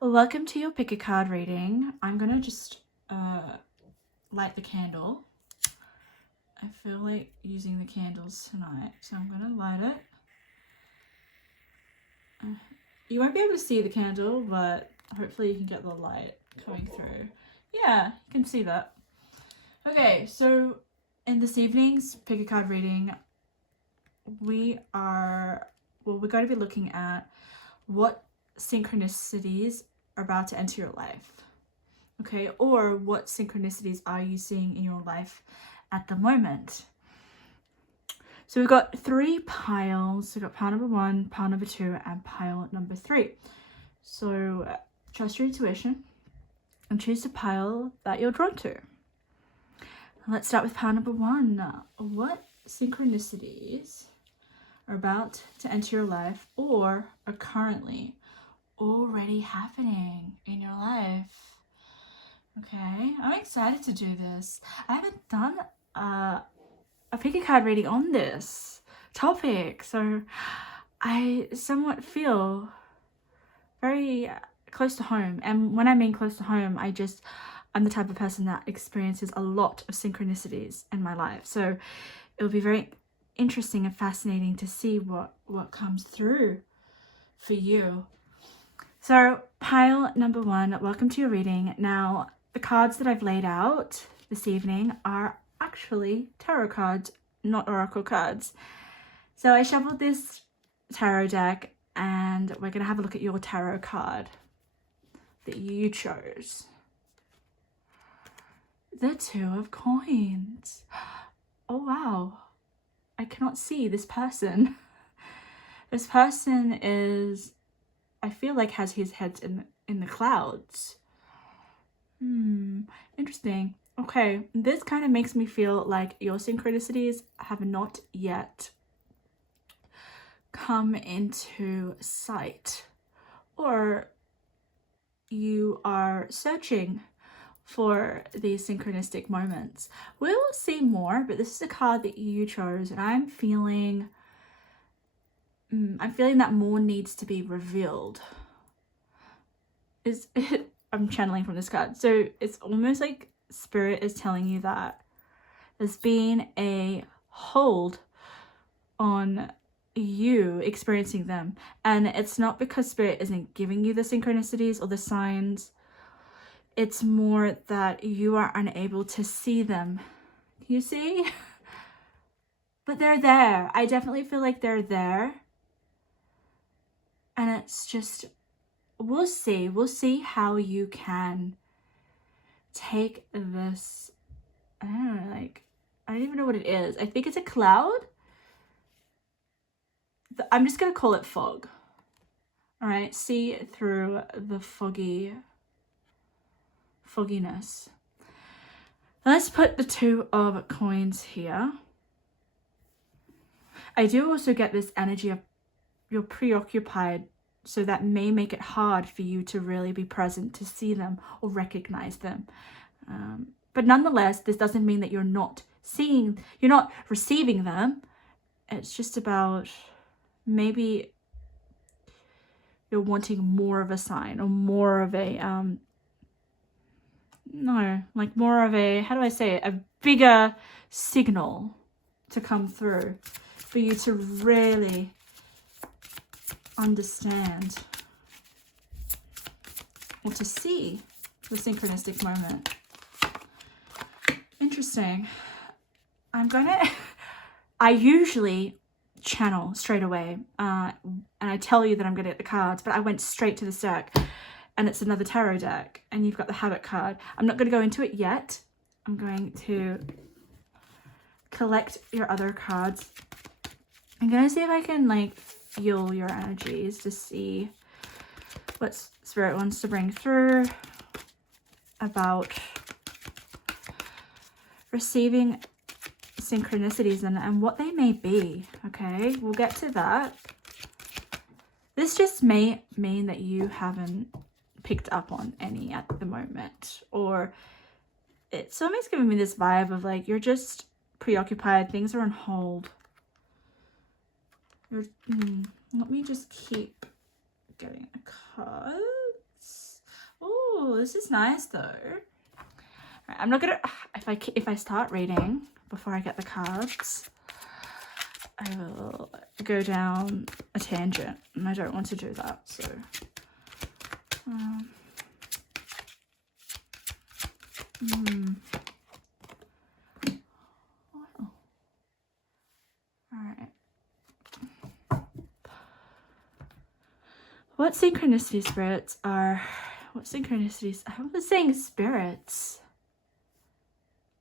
Welcome to your pick a card reading. I'm gonna just light the candle. I feel like using the candles tonight, so I'm gonna light it. You won't be able to see the candle, but hopefully you can get the light coming through. Yeah, you can see that. Okay, so in this evening's pick a card reading, we're going to be looking at what synchronicities are about to enter your life. Okay, or what synchronicities are you seeing in your life at the moment? So we've got 3 piles. We've got pile number 1, pile number 2, and pile number 3. So trust your intuition and choose the pile that you're drawn to. Let's start with pile number 1. What synchronicities are about to enter your life or are currently already happening in your life? Okay, I'm excited to do this. I haven't done a pick a card reading on this topic, so I somewhat feel very close to home. And when I mean close to home, I'm the type of person that experiences a lot of synchronicities in my life. So it'll be very interesting and fascinating to see what comes through for you. So pile number 1, welcome to your reading. Now, the cards that I've laid out this evening are actually tarot cards, not oracle cards. So I shuffled this tarot deck and we're going to have a look at your tarot card that you chose. The 2 of Coins. Oh wow, I cannot see this person. This person is, I feel like, has his head in the clouds. Interesting. Okay, this kind of makes me feel like your synchronicities have not yet come into sight, or you are searching for these synchronistic moments. We will see more, but this is a card that you chose, and I'm feeling that more needs to be revealed. I'm channeling from this card. So it's almost like Spirit is telling you that there's been a hold on you experiencing them. And it's not because Spirit isn't giving you the synchronicities or the signs. It's more that you are unable to see them. You see? But they're there. I definitely feel like they're there. And it's just, we'll see how you can take this, I don't even know what it is. I think it's a cloud. I'm just gonna call it fog. All right, see through the fogginess. Let's put the 2 of Coins here. I do also get this energy of you're preoccupied, so that may make it hard for you to really be present to see them or recognize them. But nonetheless, this doesn't mean that you're not receiving them. It's just about maybe you're wanting more of a sign or more of a, more of a, how do I say it? A bigger signal to come through for you to really understand or to see the synchronistic moment. Interesting. I usually channel straight away and I tell you that I'm gonna get the cards, but I went straight to this deck and it's another tarot deck and you've got the Habit card. I'm not gonna go into it yet. I'm going to collect your other cards. I'm gonna see if I can feel your energies to see what Spirit wants to bring through about receiving synchronicities and what they may be. Okay, we'll get to that. This just may mean that you haven't picked up on any at the moment, or it's almost giving me this vibe of you're just preoccupied, things are on hold. Let me just keep getting the cards. Oh, this is nice though. Right, I'm not gonna, if I start reading before I get the cards, I will go down a tangent, and I don't want to do that, so. Alright. What synchronicity spirits are... What synchronicities... I was saying spirits.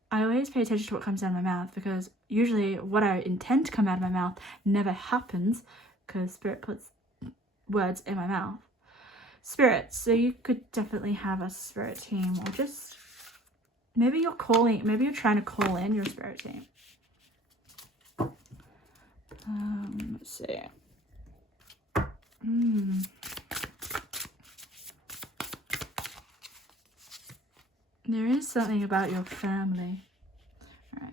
I always pay attention to what comes out of my mouth, because usually what I intend to come out of my mouth never happens, because spirit puts words in my mouth. Spirits. So you could definitely have a spirit team, or just... Maybe you're trying to call in your spirit team. Let's see. There is something about your family. All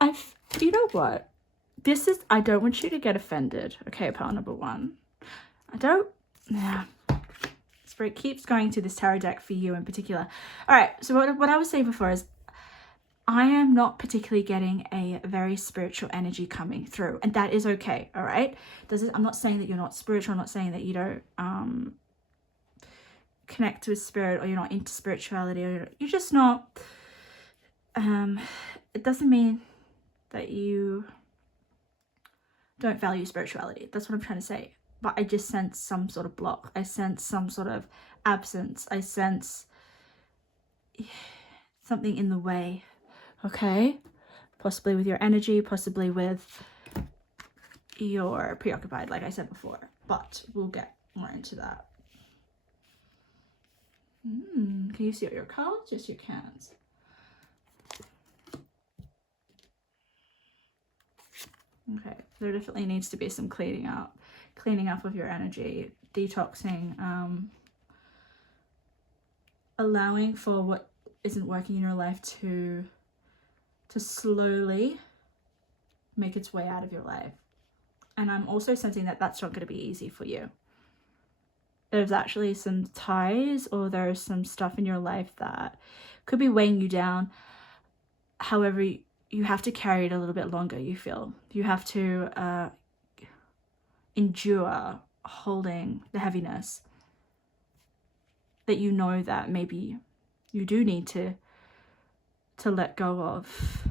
right. You know what? I don't want you to get offended. Okay, pile number one. Spirit keeps going to this tarot deck for you in particular. All right, so what I was saying before is I am not particularly getting a very spiritual energy coming through, and that is okay, all right? I'm not saying that you're not spiritual. I'm not saying that you don't connect with spirit, or you're not into spirituality, or you're just not. It doesn't mean that you don't value spirituality. That's what I'm trying to say. But I just sense some sort of block. I sense some sort of absence. I sense something in the way. Okay? Possibly with your energy, possibly with you're preoccupied, like I said before. But we'll get more into that. Can you see all your cards? Yes, you can. Okay, there definitely needs to be some cleaning up of your energy, detoxing, allowing for what isn't working in your life to slowly make its way out of your life. And I'm also sensing that that's not going to be easy for you. There's actually some ties, or there's some stuff in your life that could be weighing you down. However, you have to carry it a little bit longer, you feel. You have to endure holding the heaviness that you know that maybe you do need to let go of.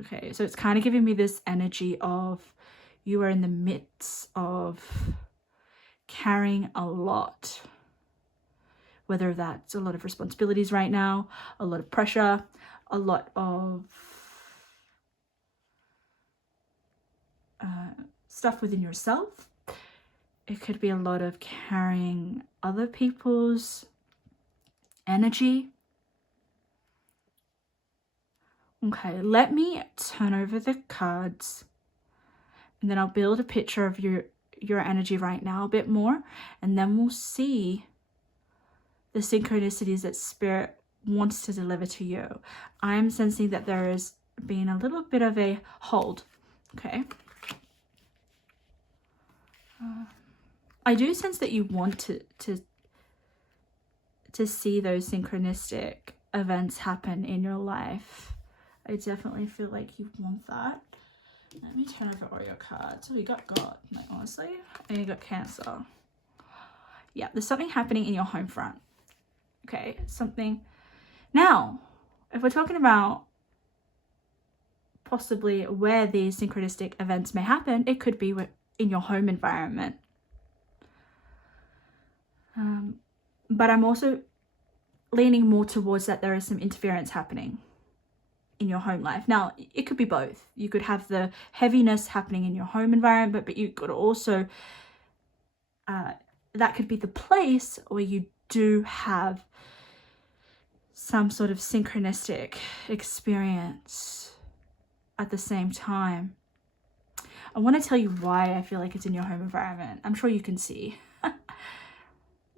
Okay, so it's kind of giving me this energy of you are in the midst of carrying a lot, whether that's a lot of responsibilities right now, a lot of pressure, a lot of stuff within yourself. It could be a lot of carrying other people's energy. Okay, let me turn over the cards, and then I'll build a picture of your energy right now a bit more, and then we'll see the synchronicities that Spirit wants to deliver to you. I'm sensing that there has been a little bit of a hold. Okay. I do sense that you want to see those synchronistic events happen in your life. I definitely feel like you want that. Let me turn over all your cards. Oh, you got God, like honestly. And you got Cancer. Yeah, there's something happening in your home front. Okay, something. Now, if we're talking about possibly where these synchronistic events may happen, it could be in your home environment. But I'm also leaning more towards that there is some interference happening in your home life. Now, it could be both. You could have the heaviness happening in your home environment, but you could also, that could be the place where you do have some sort of synchronistic experience at the same time. I want to tell you why I feel like it's in your home environment. I'm sure you can see.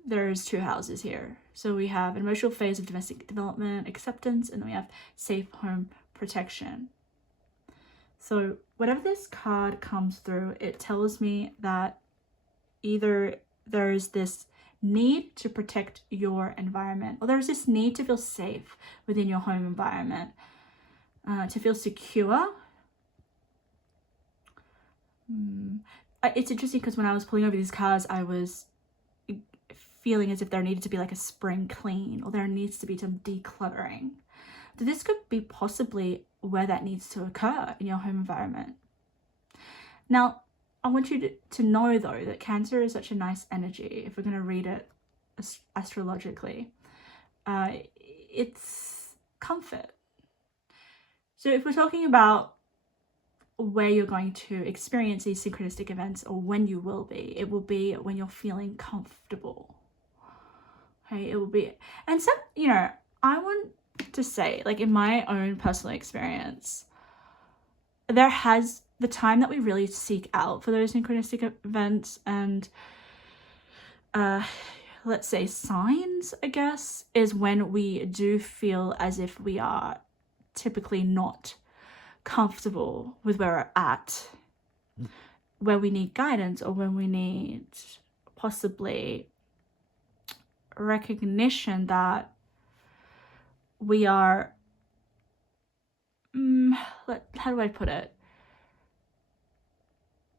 There's two houses here. So we have an emotional phase of domestic development, acceptance, and then we have safe home protection. So whatever this card comes through, it tells me that either there's this need to protect your environment, or there's this need to feel safe within your home environment, to feel secure. It's interesting because when I was pulling over these cards, I was feeling as if there needed to be like a spring clean, or there needs to be some decluttering. So this could be possibly where that needs to occur in your home environment. Now, I want you to know though that Cancer is such a nice energy. If we're going to read it astrologically, it's comfort. So if we're talking about where you're going to experience these synchronistic events, or when you will be, it will be when you're feeling comfortable. Okay, it will be, and some, you know, I want to say, like in my own personal experience, there has the time that we really seek out for those synchronistic events and let's say signs, I guess, is when we do feel as if we are typically not comfortable with where we're at, where we need guidance, or when we need possibly recognition that we are how do I put it,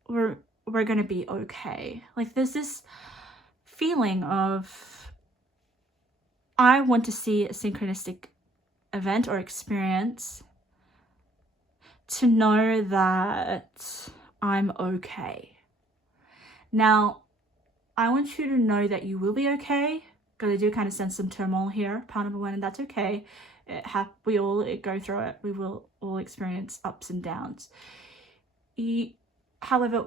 we're gonna be okay. Like there's this feeling of, I want to see a synchronistic event or experience to know that I'm okay. Now, I want you to know that you will be okay, because I do kind of sense some turmoil here, part number one, and that's okay. We all go through it. We will all experience ups and downs. However,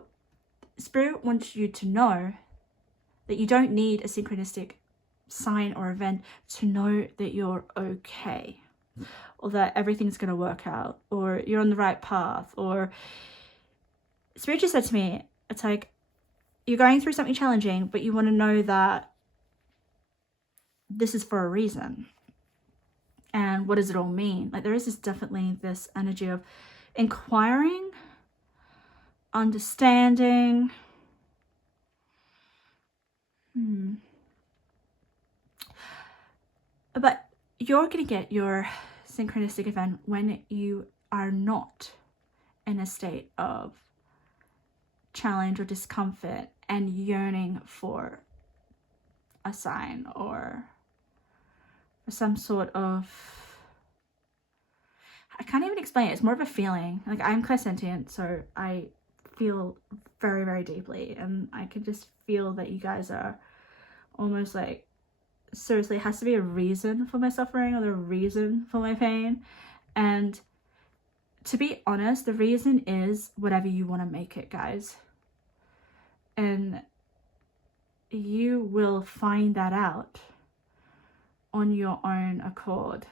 Spirit wants you to know that you don't need a synchronistic sign or event to know that you're okay, or that everything's going to work out, or you're on the right path. Or Spirit just said to me, it's like, you're going through something challenging, but you want to know that this is for a reason. And what does it all mean? Like there is definitely this energy of inquiring, understanding. But you're going to get your synchronistic event when you are not in a state of challenge or discomfort and yearning for a sign or some sort of, I can't even explain it. It's more of a feeling. Like I'm clairsentient, so I feel very, very deeply, and I can just feel that you guys are almost like, seriously, it has to be a reason for my suffering or the reason for my pain. And to be honest, the reason is whatever you want to make it, guys. And you will find that out on your own accord.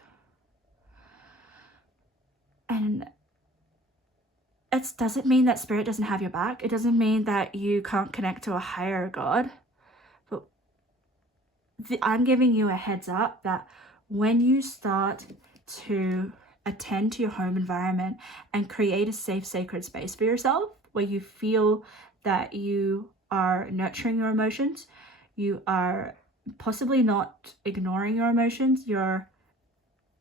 And it doesn't mean that Spirit doesn't have your back. It doesn't mean that you can't connect to a higher God. But I'm giving you a heads up that when you start to attend to your home environment and create a safe, sacred space for yourself, where you feel that you are nurturing your emotions, you are possibly not ignoring your emotions, you're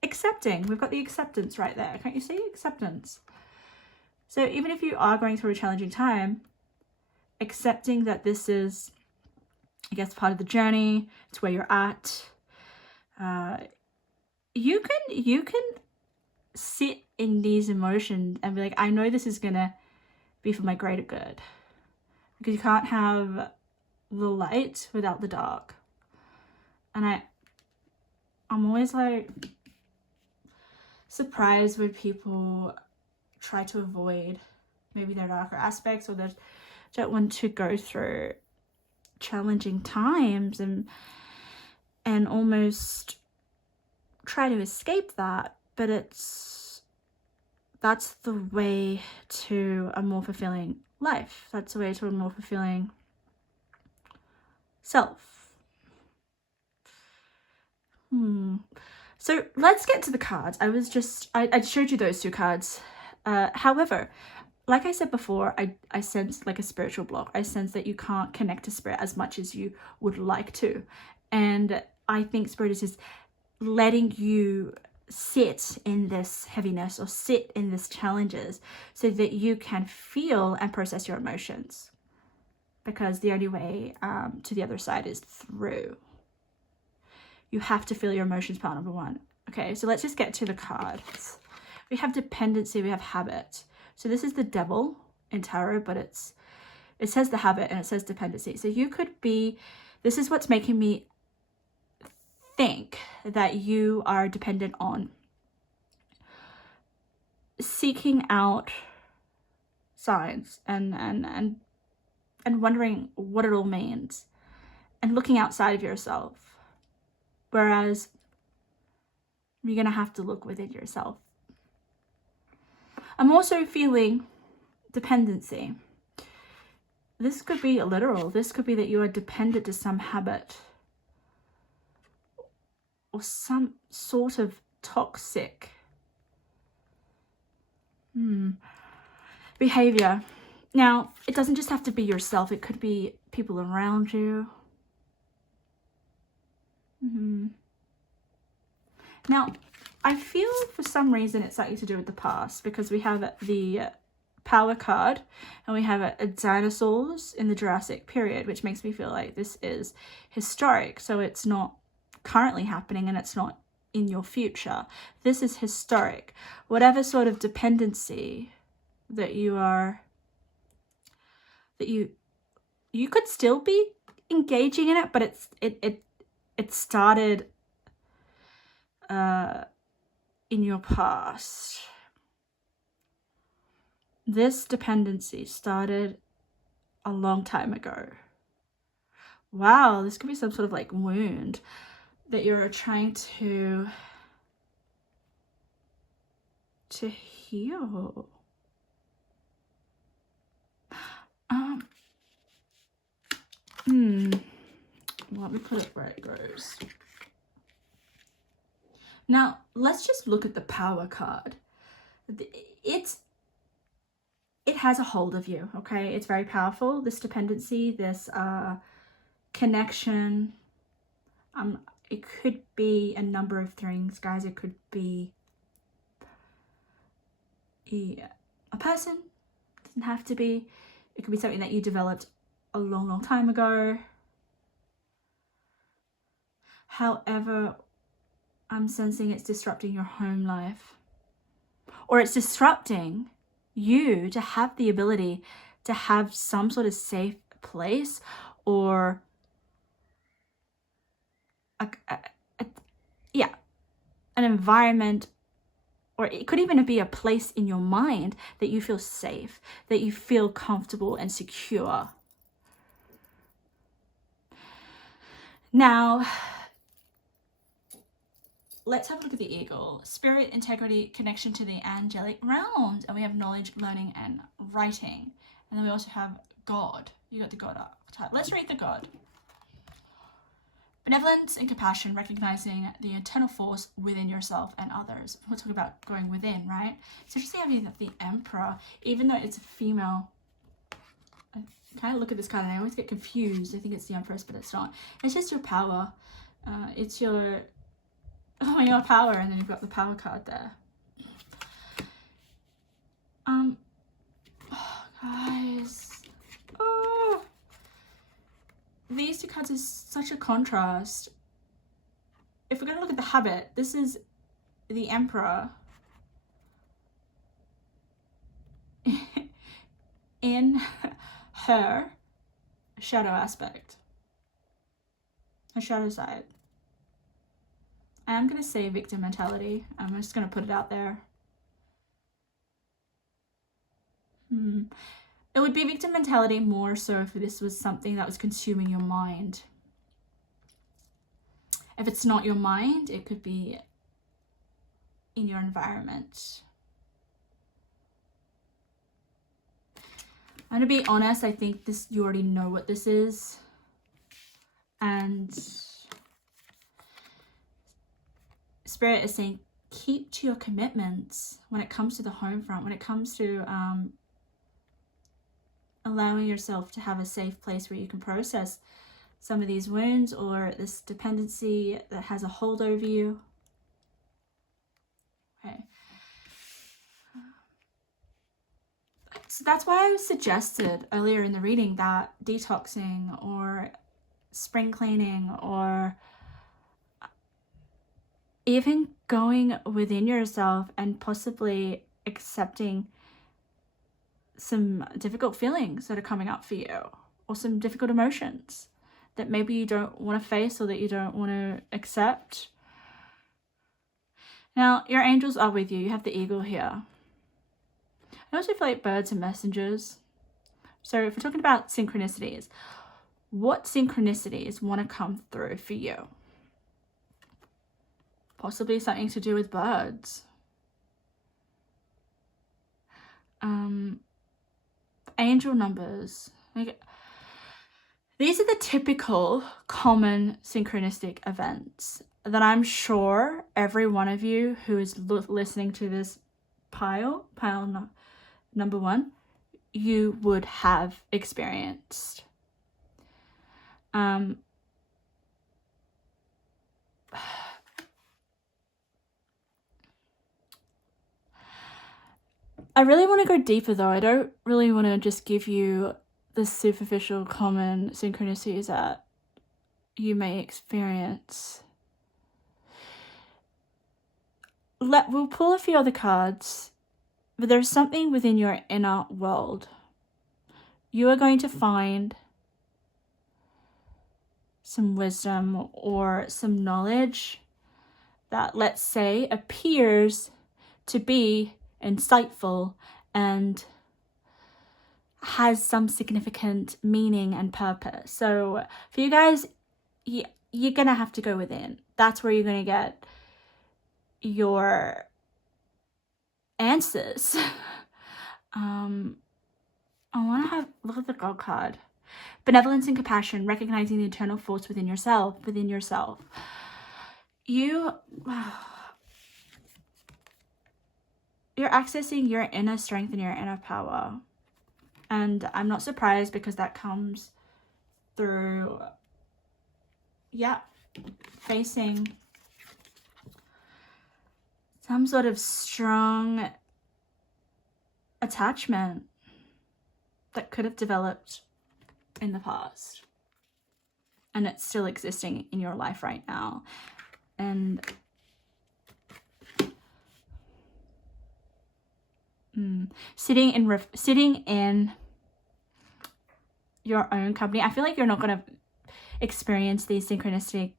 accepting. We've got the acceptance right there. Can't you see? Acceptance. So even if you are going through a challenging time, accepting that this is, I guess, part of the journey, it's where you're at. You can sit in these emotions and be like, I know this is gonna be for my greater good, because you can't have the light without the dark. And I'm always like surprised when people try to avoid maybe their darker aspects, or they don't want to go through challenging times and almost try to escape that. But that's the way to a more fulfilling life. That's the way to a more fulfilling self. So let's get to the cards. I showed you those two cards. However, like I said before, I sense like a spiritual block. I sense that you can't connect to spirit as much as you would like to. And I think spirit is just letting you sit in this heaviness or sit in this challenges so that you can feel and process your emotions. Because the only way to the other side is through. You have to feel your emotions, part number one. Okay, so let's just get to the cards. We have dependency, we have habit. So this is the devil in tarot, but it says the habit and it says dependency. So you could be, this is what's making me think that you are dependent on seeking out signs and wondering what it all means and looking outside of yourself. Whereas you're going to have to look within yourself. I'm also feeling dependency. This could be literal. This could be that you are dependent to some habit or some sort of toxic behavior. Now, it doesn't just have to be yourself. It could be people around you. Now, I feel for some reason it's something to do with the past, because we have the Power card and we have dinosaurs in the Jurassic period, which makes me feel like this is historic. So it's not currently happening and it's not in your future. This is historic. Whatever sort of dependency that you are, that you could still be engaging in it, but it started in your past. This dependency started a long time ago. Wow, this could be some sort of like wound that you're trying to heal. Let me put it where it goes. Now, let's just look at the Power card. It has a hold of you, okay? It's very powerful, this dependency, this connection. It could be a number of things, guys. It could be a person. It doesn't have to be. It could be something that you developed a long, long time ago. However, I'm sensing it's disrupting your home life. Or it's disrupting you to have the ability to have some sort of safe place or an environment, or it could even be a place in your mind that you feel safe, that you feel comfortable and secure. Now, let's have a look at the eagle. Spirit, integrity, connection to the angelic realm. And we have knowledge, learning, and writing. And then we also have God. You got the God archetype. Let's read the God. Benevolence and compassion, recognizing the internal force within yourself and others. We're talking about going within, right? So just having the Emperor, even though it's a female, I kind of look at this card and I always get confused. I think it's the Empress, but it's not. It's just your power. It's your power, and then you've got the Power card there. Guys. These two cards is such a contrast. If we're going to look at the habit, this is the Emperor in her shadow aspect, her shadow side. I am going to say victim mentality. I'm just going to put it out there. It would be victim mentality more so if this was something that was consuming your mind. If it's not your mind, it could be in your environment. I'm going to be honest, I think this, you already know what this is. And Spirit is saying, keep to your commitments when it comes to the home front, when it comes to allowing yourself to have a safe place where you can process some of these wounds or this dependency that has a hold over you. Okay. So that's why I suggested earlier in the reading that detoxing or spring cleaning or even going within yourself and possibly accepting some difficult feelings that are coming up for you, or some difficult emotions that maybe you don't want to face or that you don't want to accept. Now, your angels are with you. You have the eagle here. I also feel like birds are messengers. So if we're talking about synchronicities, what synchronicities want to come through for you? Possibly something to do with birds. Angel numbers. Like, these are the typical common synchronistic events that I'm sure every one of you who is listening to this pile number 1, you would have experienced. I really want to go deeper though. I don't really want to just give you the superficial common synchronicities that you may experience. We'll pull a few other cards, but there's something within your inner world. You are going to find some wisdom or some knowledge that, let's say, appears to be insightful and has some significant meaning and purpose. So for you guys, you're gonna have to go within. That's where you're gonna get your answers. I want to look at the God card. Benevolence and compassion, recognizing the eternal force within yourself. You're accessing your inner strength and your inner power. And I'm not surprised, because that comes through, facing some sort of strong attachment that could have developed in the past. And it's still existing in your life right now. And sitting in your own company. I feel like you're not going to experience these synchronistic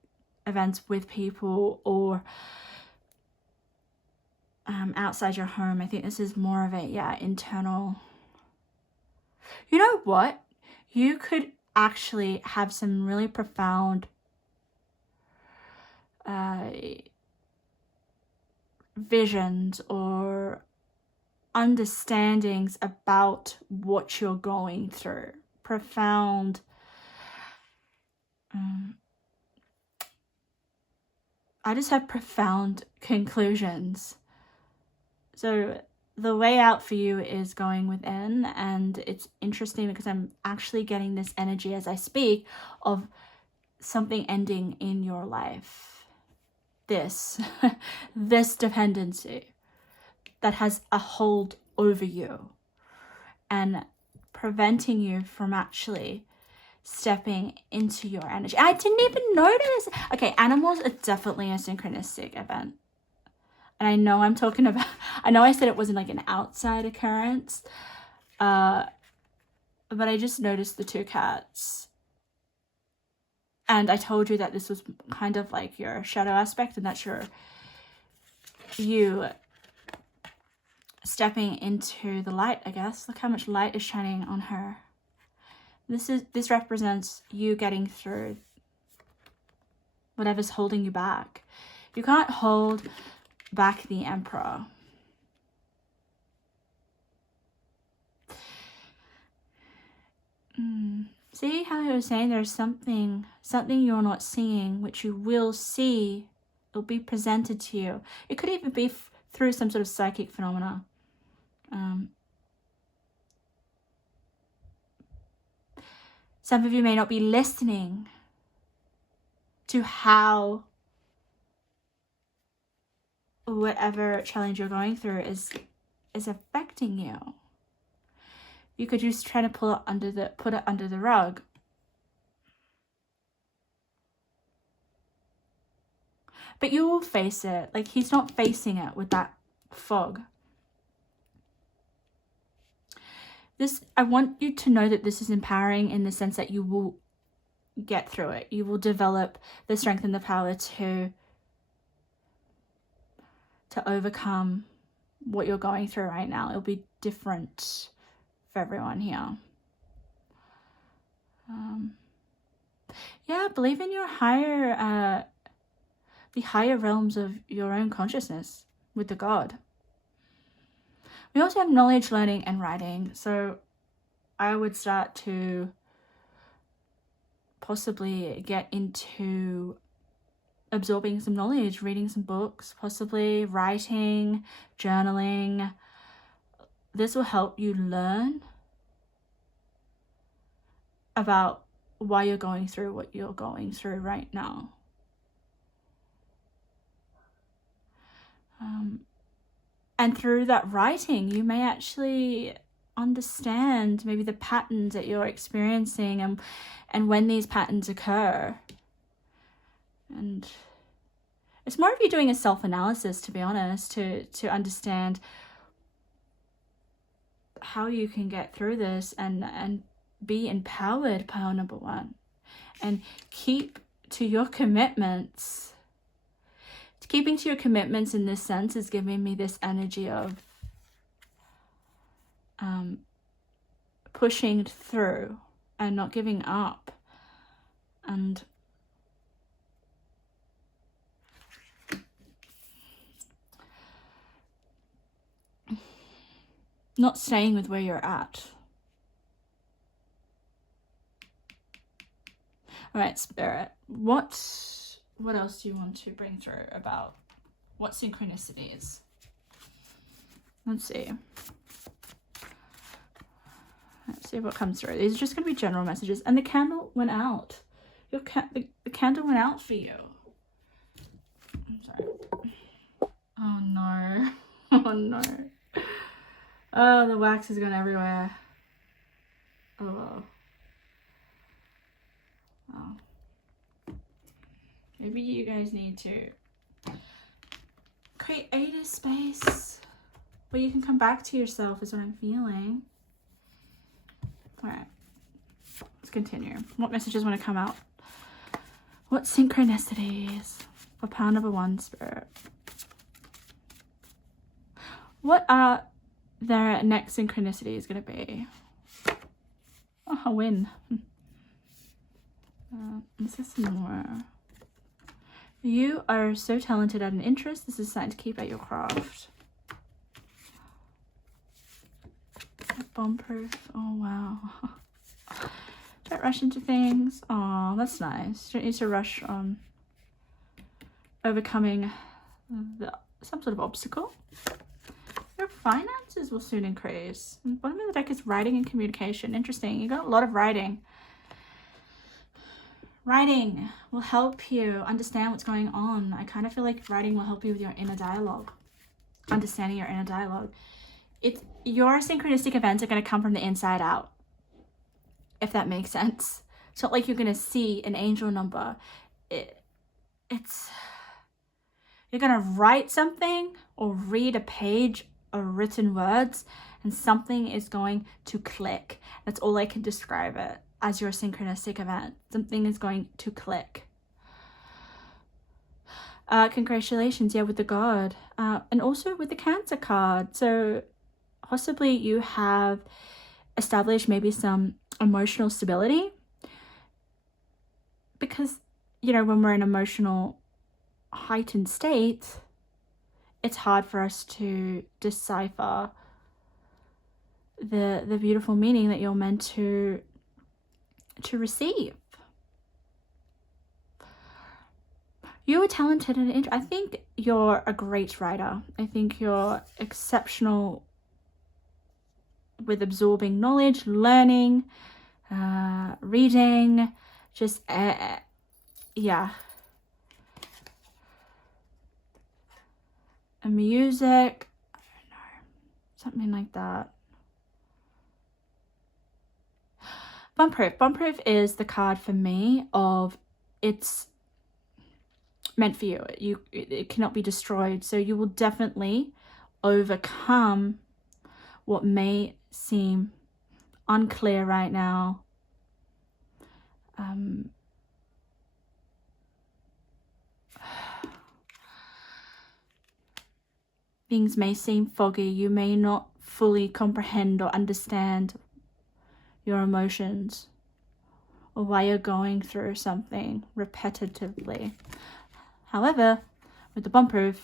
events with people or outside your home. I think this is more of a internal. You know what? You could actually have some really profound visions or understandings about what you're going through. Profound I just have profound conclusions. So the way out for you is going within, and it's interesting because I'm actually getting this energy as I speak of something ending in your life. This dependency that has a hold over you and preventing you from actually stepping into your energy. I didn't even notice. Okay, animals are definitely a synchronistic event. And I know I know I said it wasn't like an outside occurrence, but I just noticed the 2 cats. And I told you that this was kind of like your shadow aspect, and that's you stepping into the light, I guess. Look how much light is shining on her. This represents you getting through whatever's holding you back. You can't hold back the Emperor. See how I was saying there's something you're not seeing, which you will see. It'll be presented to you. It could even be through some sort of psychic phenomena. Some of you may not be listening to how whatever challenge you're going through is affecting you. You could just try to put it under the rug. But you will face it. Like, he's not facing it with that fog. I want you to know that this is empowering in the sense that you will get through it. You will develop the strength and the power to overcome what you're going through right now. It'll be different for everyone here. Yeah, believe in your the higher realms of your own consciousness with the God. We also have knowledge, learning, and writing. So I would start to possibly get into absorbing some knowledge, reading some books, possibly writing, journaling. This will help you learn about why you're going through what you're going through right now. And through that writing, you may actually understand maybe the patterns that you're experiencing and when these patterns occur. And it's more of you doing a self-analysis, to be honest, to understand how you can get through this and be empowered, pile number one, and keep to your commitments. Keeping to your commitments in this sense is giving me this energy of pushing through and not giving up, and not staying with where you're at. All right, Spirit, what else do you want to bring through about what synchronicity is? Let's see what comes through. These are just going to be general messages. And the candle went out. The candle went out for you. I'm sorry. Oh no. Oh no. Oh, the wax is going everywhere. Oh. Oh. Maybe you guys need to create a space where you can come back to yourself is what I'm feeling. All right, let's continue. What messages want to come out? What synchronicities for pile number one, Spirit? What are their next synchronicities going to be? Oh, a win. This is some more. You are so talented at an interest. This is something to keep at your craft. Bomb-proof. Oh, wow. Don't rush into things. Oh, that's nice. Don't need to rush on overcoming some sort of obstacle. Your finances will soon increase. And bottom of the deck is writing and communication. Interesting. You got a lot of writing. Writing will help you understand what's going on. I kind of feel like writing will help you with your inner dialogue. Understanding your inner dialogue. Your synchronistic events are going to come from the inside out, if that makes sense. It's not like you're going to see an angel number. It's you're going to write something or read a page of written words and something is going to click. That's all I can describe it as your synchronistic event. Something is going to click. Congratulations, yeah, with the God. And also with the Cancer card. So possibly you have established maybe some emotional stability. Because, you know, when we're in emotional heightened state, it's hard for us to decipher the beautiful meaning that you're meant to receive. You are talented and I think you're a great writer. I think you're exceptional with absorbing knowledge, learning. reading, just yeah, and music, I don't know, something like that. Bumproof. Bumproof is the card for me of it's meant for you. It cannot be destroyed. So you will definitely overcome what may seem unclear right now. Things may seem foggy. You may not fully comprehend or understand your emotions or why you're going through something repetitively. However, with the Bumproof,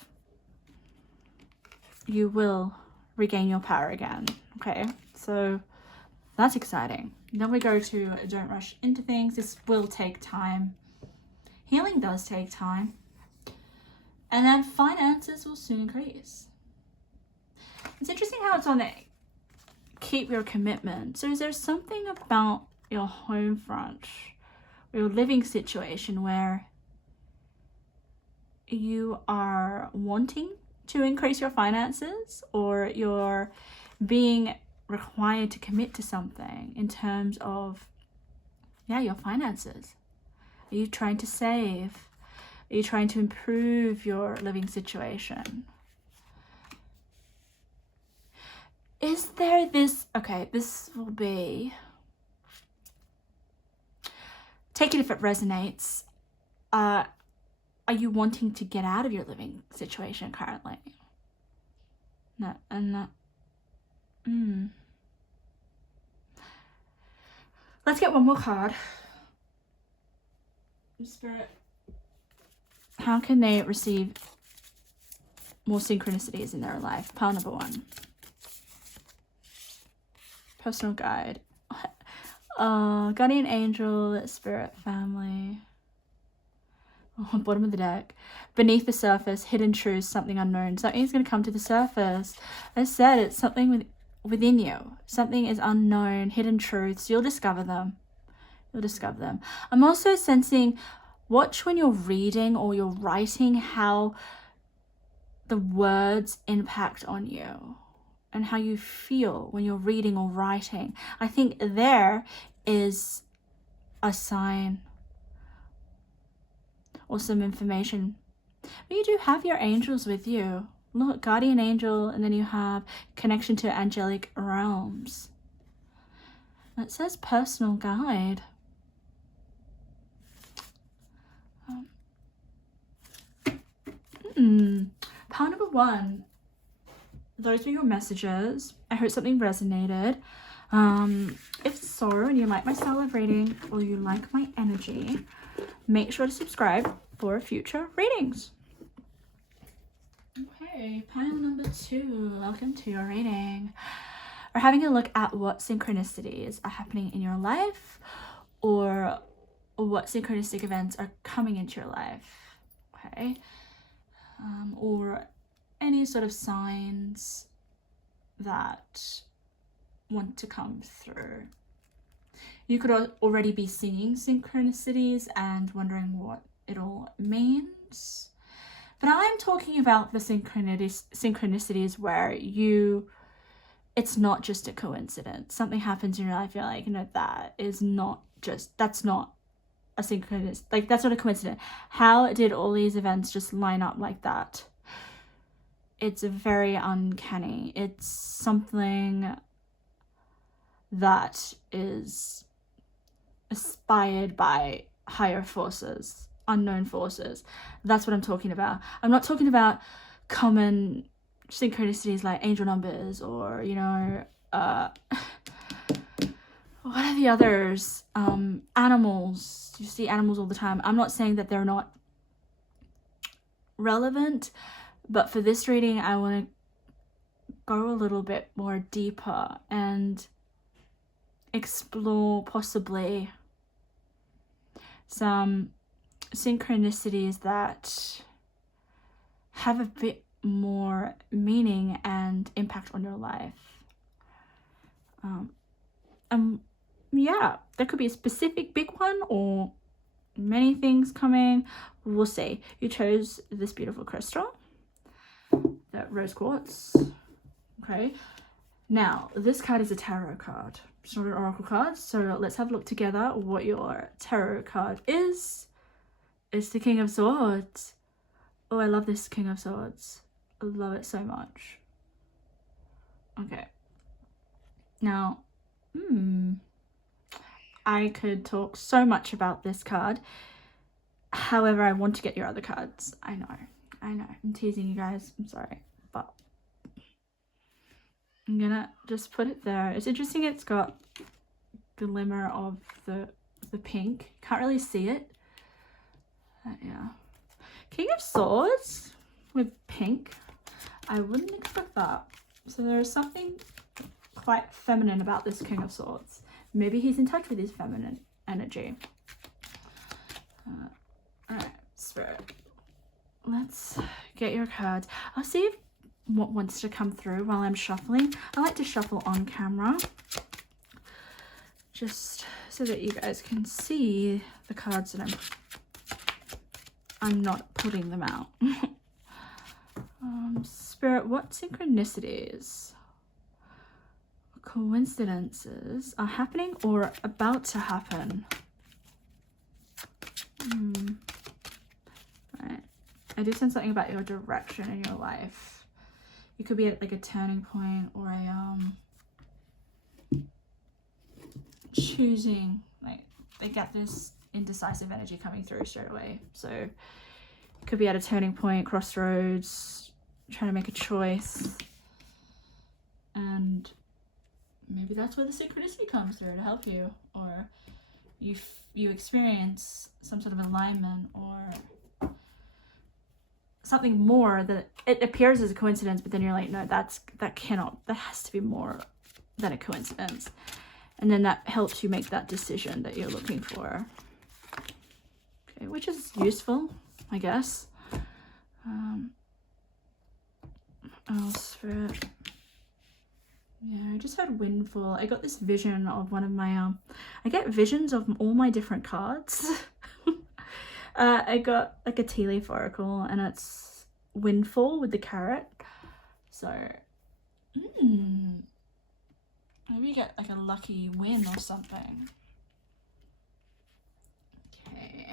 you will regain your power again. Okay, so that's exciting. Then we go to don't rush into things. This will take time. Healing does take time. And then finances will soon increase. It's interesting how it's on the keep your commitment. So is there something about your home front, your living situation, where you are wanting to increase your finances, or you're being required to commit to something in terms of, yeah, your finances? Are you trying to save? Are you trying to improve your living situation? Is there this, okay, this will be, take it if it resonates. Are you wanting to get out of your living situation currently? No, and not. Let's get one more card. Spirit, how can they receive more synchronicities in their life? Pile number 1. Personal guide. Guardian angel, spirit, family. Oh, bottom of the deck. Beneath the surface, hidden truths, something unknown. Something's going to come to the surface. As I said, it's something within you. Something is unknown, hidden truths. You'll discover them. You'll discover them. I'm also sensing, watch when you're reading or you're writing how the words impact on you and how you feel when you're reading or writing. I think there is a sign or some information. But you do have your angels with you. Look, guardian angel, and then you have connection to angelic realms. It says personal guide. Part number 1. Those were your messages. I hope something resonated. If so, and you like my style of reading or you like my energy, make sure to subscribe for future readings. Okay, pile number 2. Welcome to your reading. We're having a look at what synchronicities are happening in your life, or what synchronistic events are coming into your life. Okay, or any sort of signs that want to come through. You could already be seeing synchronicities and wondering what it all means. But I'm talking about the synchronicities where it's not just a coincidence. Something happens in your life, you're like, that is not just, that's not a synchronicity. Like, that's not a coincidence. How did all these events just line up like that? It's very uncanny. It's something that is inspired by higher forces, unknown forces. That's what I'm talking about. I'm not talking about common synchronicities like angel numbers or, what are the others? Animals. You see animals all the time. I'm not saying that they're not relevant, but for this reading, I want to go a little bit more deeper and explore possibly some synchronicities that have a bit more meaning and impact on your life. yeah, there could be a specific big one or many things coming. We'll see. You chose this beautiful crystal, that rose quartz. Okay, now this card is a tarot card. It's not an oracle card, so let's have a look together what your tarot card is. It's the King of Swords. Oh, I love this King of Swords. I love it so much. Okay. Now, I could talk so much about this card. However, I want to get your other cards. I know. I'm teasing you guys. I'm sorry. But I'm gonna just put it there. It's interesting. It's got glimmer of the pink. Can't really see it. Yeah. King of Swords with pink. I wouldn't expect that. So there is something quite feminine about this King of Swords. Maybe he's in touch with his feminine energy. Alright, Spirit. Let's get your cards. I'll see if what wants to come through while I'm shuffling. I like to shuffle on camera, just so that you guys can see the cards that I'm not putting them out. Spirit, what synchronicities, coincidences are happening or about to happen? Right. I do sense something about your direction in your life. You could be at like a turning point or a choosing, like they get this indecisive energy coming through straight away. So you could be at a turning point, crossroads, trying to make a choice, and maybe that's where the synchronicity comes through to help you, or you experience some sort of alignment or something more that it appears as a coincidence, but then you're like, no, that has to be more than a coincidence, and then that helps you make that decision that you're looking for. Okay, which is useful, I guess. Oh, Spirit. Yeah, I just had Windfall. I got this vision of one of my I get visions of all my different cards. I got like a tea leaf oracle, and it's Windfall with the carrot. So maybe you get like a lucky win or something. Okay.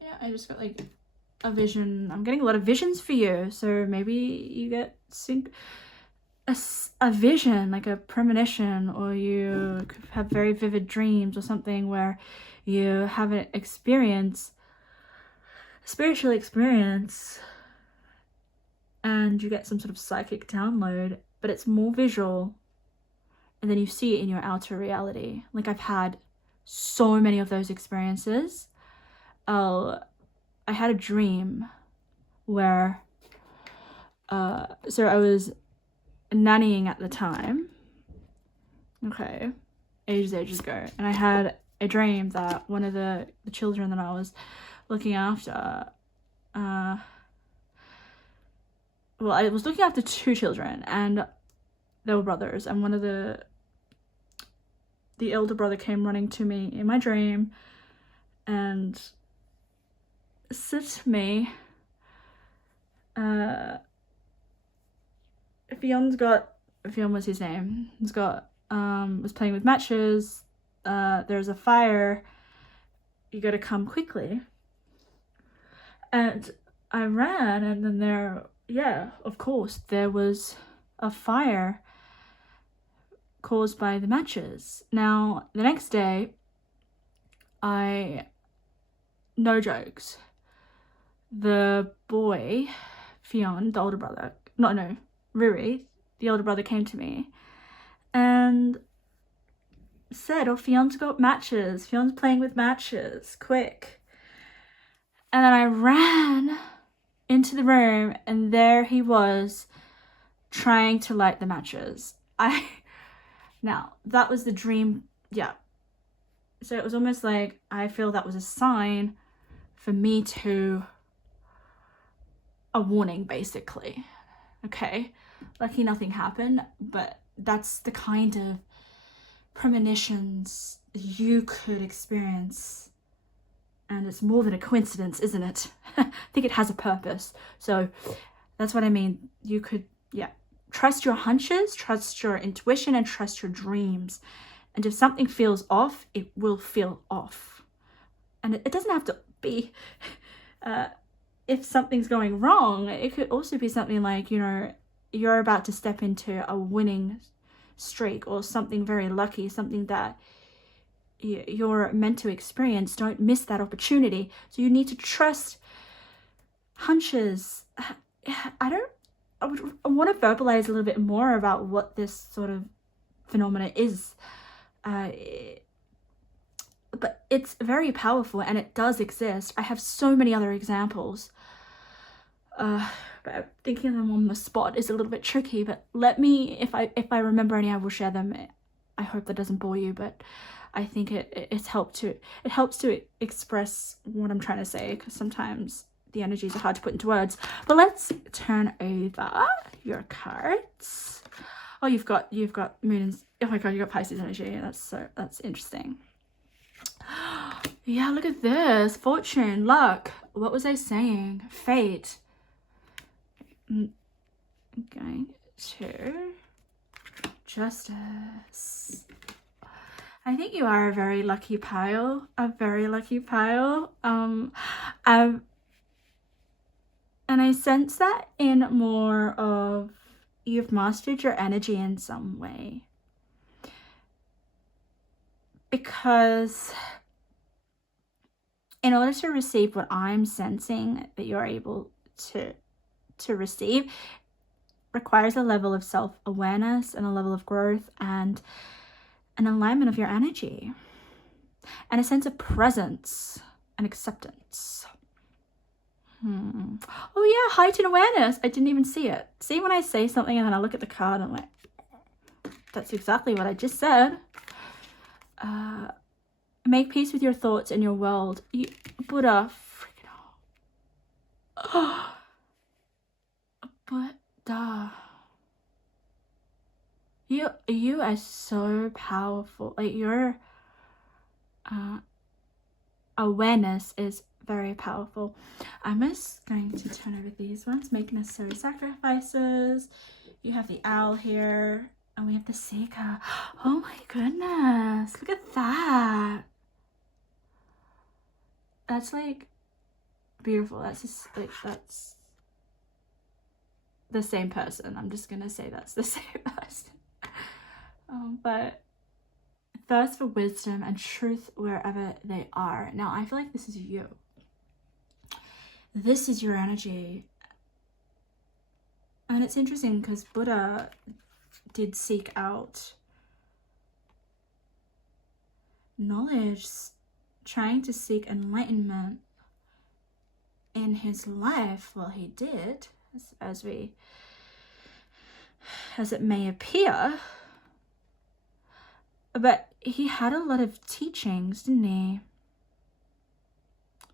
Yeah, I just got like a vision. I'm getting a lot of visions for you, so maybe you get a vision, like a premonition, or you could have very vivid dreams or something where you have an experience, a spiritual experience, and you get some sort of psychic download, but it's more visual, and then you see it in your outer reality. Like, I've had so many of those experiences. I had a dream where so I was nannying at the time, okay, ages ago, and I had a dream that one of the children that I was looking after, well, I was looking after two children, and they were brothers, and one of the elder brother came running to me in my dream and said to me, Fionn was his name, was playing with matches, there's a fire, you gotta come quickly. And I ran, and then of course there was a fire caused by the matches. Now the next day, no jokes, the boy, Fionn, the older brother, Ruri, the older brother, came to me and said, oh, Fionn's got matches, Fionn's playing with matches, quick. And then I ran into the room, and there he was trying to light the matches. Now that was the dream. Yeah, so it was almost like, I feel that was a sign for me to, a warning basically. Okay, lucky nothing happened, but that's the kind of premonitions you could experience. And it's more than a coincidence, isn't it? I think it has a purpose. So that's what I mean. You could, yeah, trust your hunches, trust your intuition, and trust your dreams. And if something feels off, it will feel off. And it doesn't have to be, if something's going wrong, it could also be something like, you know, you're about to step into a winning streak or something very lucky, something that you're meant to experience. Don't miss that opportunity. So you need to trust hunches. I want to verbalize a little bit more about what this sort of phenomena is. But it's very powerful and it does exist. I have so many other examples. But thinking of them on the spot is a little bit tricky, but let me, if I remember any, I will share them. I hope that doesn't bore you, but I think it helps to express what I'm trying to say, because sometimes the energies are hard to put into words. But let's turn over your cards. Oh, you've got moon and, oh my god, you got Pisces energy. That's interesting. Yeah, look at this. Fortune, luck. What was I saying? Fate. I'm going to justice. I think you are a very lucky pile. And I sense that in more of, you've mastered your energy in some way. Because in order to receive what I'm sensing that you're able to receive, requires a level of self-awareness and a level of growth and an alignment of your energy and a sense of presence and acceptance. Oh yeah, heightened awareness. I didn't even see it. See, when I say something and then I look at the card, I'm like, that's exactly what I just said. Make peace with your thoughts and your world. Buddha, freaking hell. Buddha. You are so powerful. Like, your awareness is very powerful. I'm just going to turn over these ones. Make necessary sacrifices. You have the owl here, and we have the seeker. Oh my goodness, look at that. That's like beautiful. That's just like, that's the same person. I'm just gonna say that's the same person. But thirst for wisdom and truth wherever they are. Now I feel like this is you. This is your energy. And it's interesting because Buddha did seek out knowledge, trying to seek enlightenment in his life. Well, he did, as it may appear. But he had a lot of teachings, didn't he?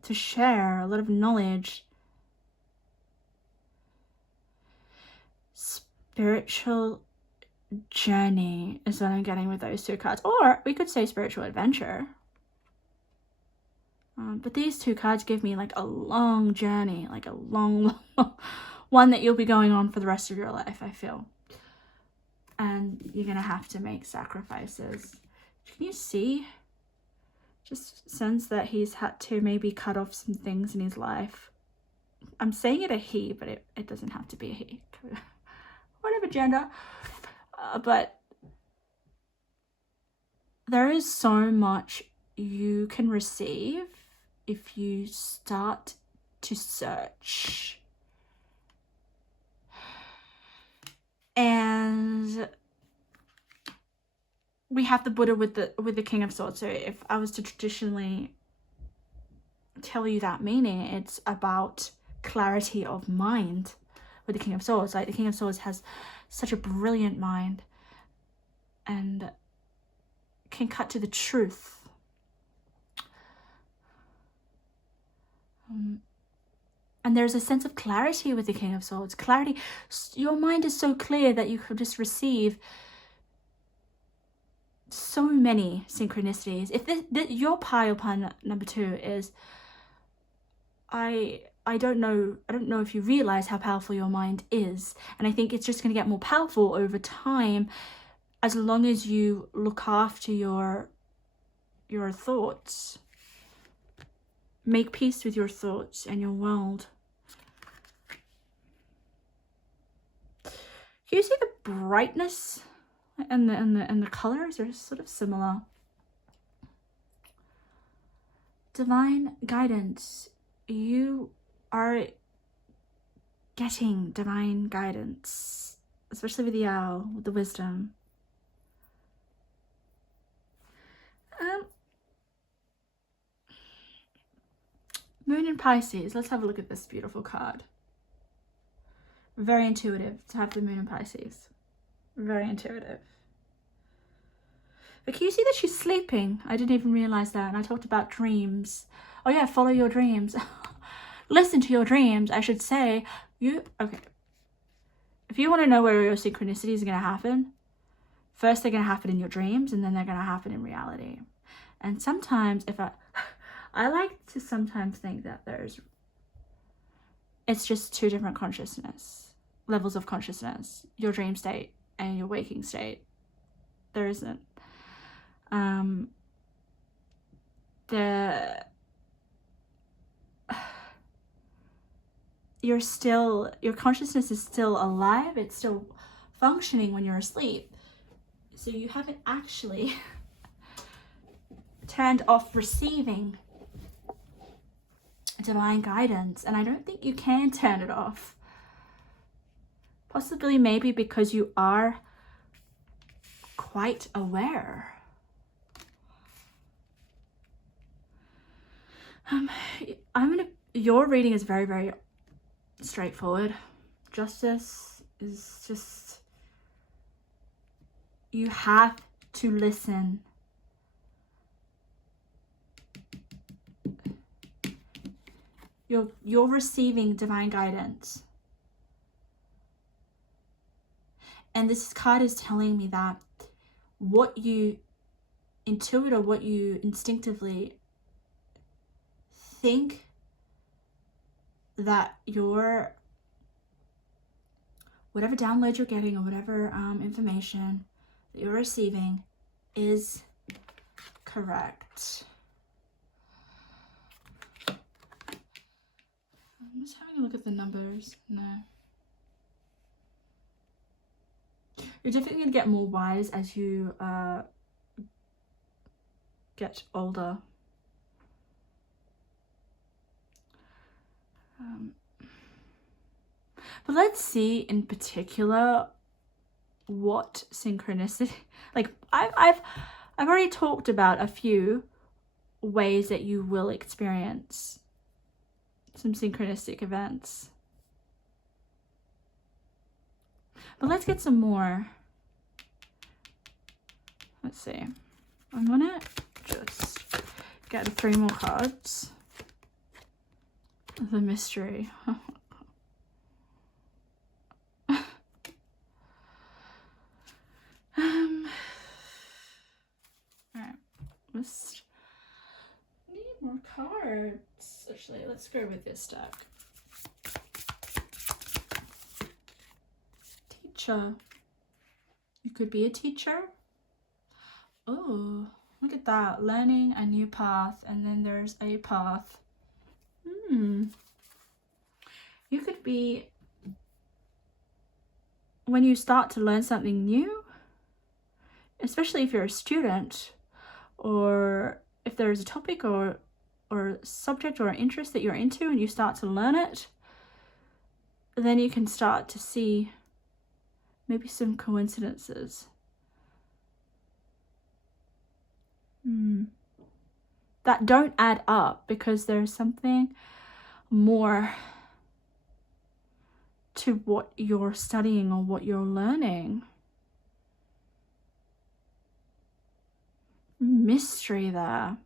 To share, a lot of knowledge. Spiritual journey is what I'm getting with those two cards. Or we could say spiritual adventure. But these two cards give me like a long journey, like a long one that you'll be going on for the rest of your life, I feel. And you're gonna have to make sacrifices. Can you see? Just sense that he's had to maybe cut off some things in his life. I'm saying it a he, but it doesn't have to be a he. Whatever gender. But there is so much you can receive if you start to search. And we have the Buddha with the King of Swords. So if I was to traditionally tell you that meaning, it's about clarity of mind with the King of Swords. Like, the King of Swords has such a brilliant mind and can cut to the truth. And there's a sense of clarity with the King of Swords. Clarity. Your mind is so clear that you could just receive so many synchronicities. If your pile upon number 2 is, I don't know if you realize how powerful your mind is, and I think it's just going to get more powerful over time as long as you look after your thoughts. Make peace with your thoughts and your world. Can you see the brightness and the colors are sort of similar? Divine guidance. You are getting divine guidance, especially with the owl, with the wisdom. Moon in Pisces. Let's have a look at this beautiful card. Very intuitive to have the Moon in Pisces. Very intuitive. But can you see that she's sleeping? I didn't even realize that. And I talked about dreams. Oh yeah, follow your dreams. Listen to your dreams, I should say. Okay. If you want to know where your synchronicities are going to happen, first they're going to happen in your dreams, and then they're going to happen in reality. And sometimes, I like to sometimes think that it's just 2 different levels of consciousness. Your dream state and your waking state. There isn't. Your consciousness is still alive. It's still functioning when you're asleep. So you haven't actually turned off receiving divine guidance, and I don't think you can turn it off. Possibly maybe because you are quite aware. Your reading is very, very straightforward. Justice is just, you have to listen. You're receiving divine guidance. And this card is telling me that what you intuit or what you instinctively think that whatever download you're getting or whatever information that you're receiving is correct. I'm just having a look at the numbers. No. You're definitely going to get more wise as you get older. But let's see in particular what synchronicity, like I've already talked about a few ways that you will experience some synchronistic events. But let's get some more. Let's see. I'm gonna just get 3 more cards. The mystery. Alright. Let's need more cards. Actually, let's go with this deck. Teacher. You could be a teacher. Oh, look at that. Learning a new path, and then there's a path. You could be, when you start to learn something new, especially if you're a student, or if there's a topic or subject or interest that you're into and you start to learn it, then you can start to see maybe some coincidences. That don't add up because there's something more to what you're studying or what you're learning. Mystery there.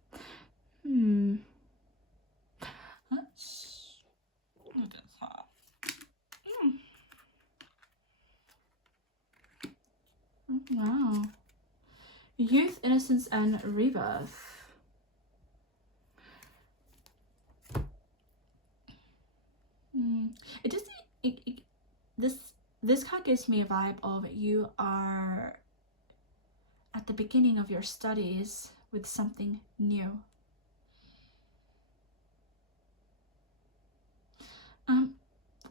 Let's Wow. Youth, innocence, and rebirth. It just this card gives me a vibe of you are at the beginning of your studies with something new.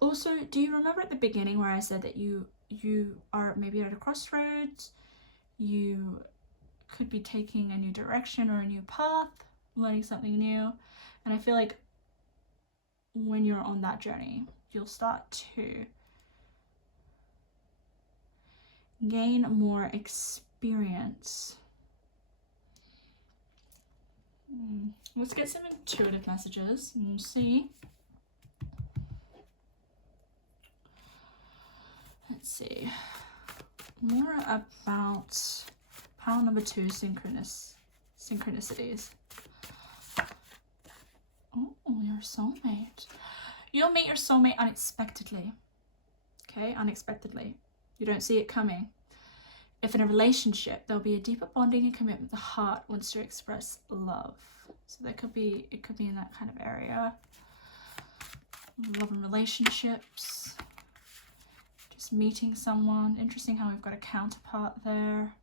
Also, do you remember at the beginning where I said that you are maybe at a crossroads? You could be taking a new direction or a new path, learning something new. And I feel like when you're on that journey, you'll start to gain more experience. Let's get some intuitive messages and see. Let's see. More about pile number 2, synchronicities. Oh, your soulmate. You'll meet your soulmate unexpectedly. Okay, unexpectedly. You don't see it coming. If in a relationship, there'll be a deeper bonding and commitment. The heart wants to express love. So it could be in that kind of area. Love and relationships. Just meeting someone. Interesting how we've got a counterpart there.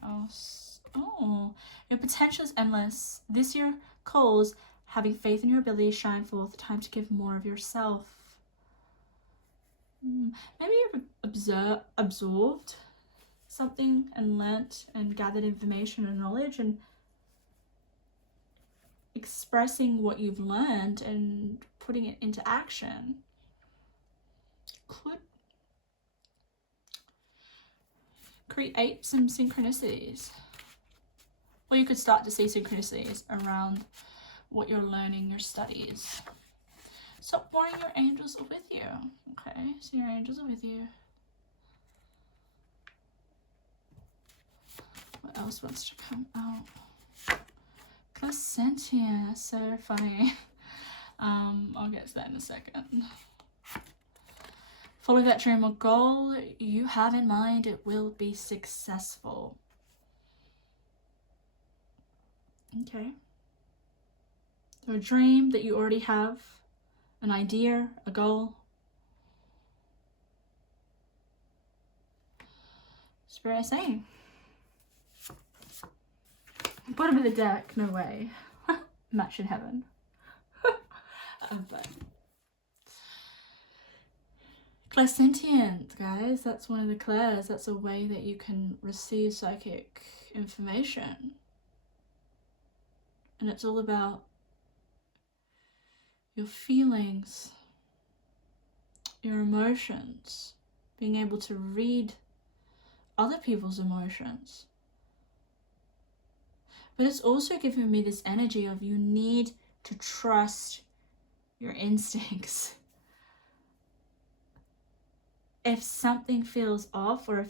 What else? Oh, your potential is endless. This year calls having faith in your ability to shine forth. Time to give more of yourself. Maybe you've absorbed something and learnt and gathered information and knowledge and expressing what you've learned and putting it into action could create some synchronicities. Or you could start to see synchronicities around what you're learning, your studies. Stop worrying, your angels are with you. Okay, so your angels are with you. What else wants to come out? Clairsentient, so funny. I'll get to that in a second. Follow that dream or goal you have in mind. It will be successful. Okay. So a dream that you already have, an idea, a goal. Spirit is saying. Bottom of the deck, no way. Match in heaven. But clairsentient, guys, that's one of the clairs. That's a way that you can receive psychic information. And it's all about your feelings, your emotions, being able to read other people's emotions. But it's also giving me this energy of you need to trust your instincts. If something feels off, or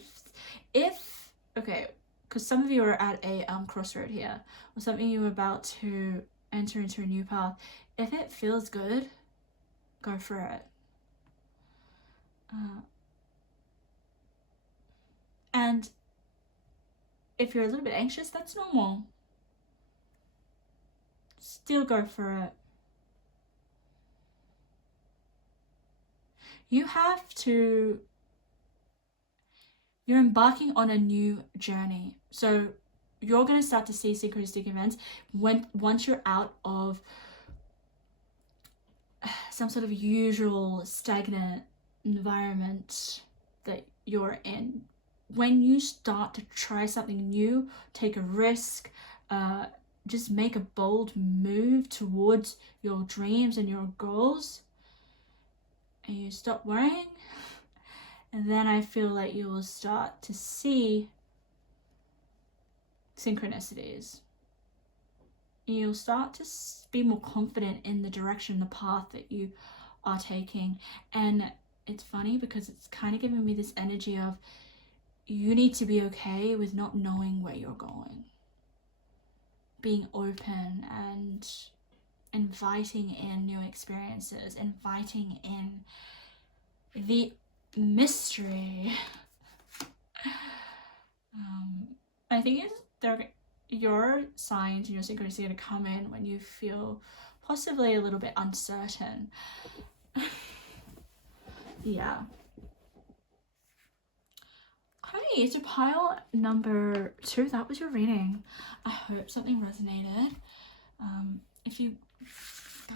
if okay, because some of you are at a crossroad here, or something you're about to enter into a new path. If it feels good, go for it. And if you're a little bit anxious, that's normal. Still go for it. You're embarking on a new journey. So you're going to start to see synchronistic events once you're out of some sort of usual stagnant environment that you're in. When you start to try something new, take a risk, just make a bold move towards your dreams and your goals, and you stop worrying, and then I feel like you will start to see synchronicities. You'll start to be more confident in the direction, the path that you are taking. And it's funny because it's kind of giving me this energy of you need to be okay with not knowing where you're going. Being open and inviting in new experiences, inviting in the mystery. I think your signs and your synchronicity are going to come in when you feel possibly a little bit uncertain. Yeah. Okay, so pile number 2, that was your reading. I hope something resonated. If you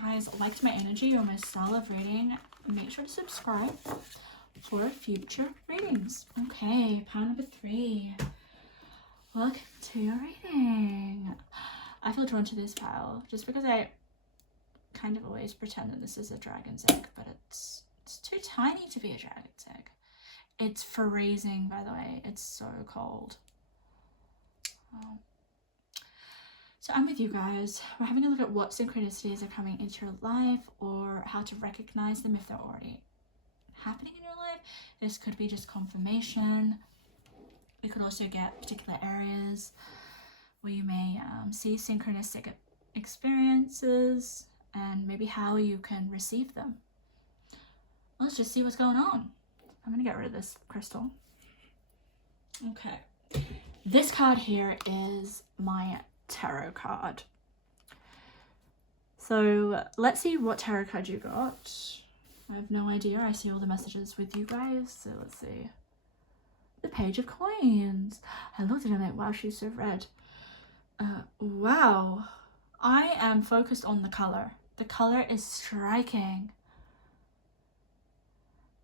guys liked my energy or my style of reading, make sure to subscribe for future readings. Okay, pile number 3. Welcome to your reading. I feel drawn to this pile just because I kind of always pretend that this is a dragon's egg, but it's too tiny to be a dragon's egg. It's freezing, by the way. It's so cold. So I'm with you guys. We're having a look at what synchronicities are coming into your life or how to recognize them if they're already happening in your life. This could be just confirmation. We could also get particular areas where you may see synchronistic experiences and maybe how you can receive them. Let's just see what's going on. I'm gonna get rid of this crystal. Okay, this card here is my tarot card. So let's see what tarot card you got. I have no idea. I see all the messages with you guys, so let's see. The Page of Coins. I looked at it like, wow, she's so red. Wow. I am focused on the color. The color is striking.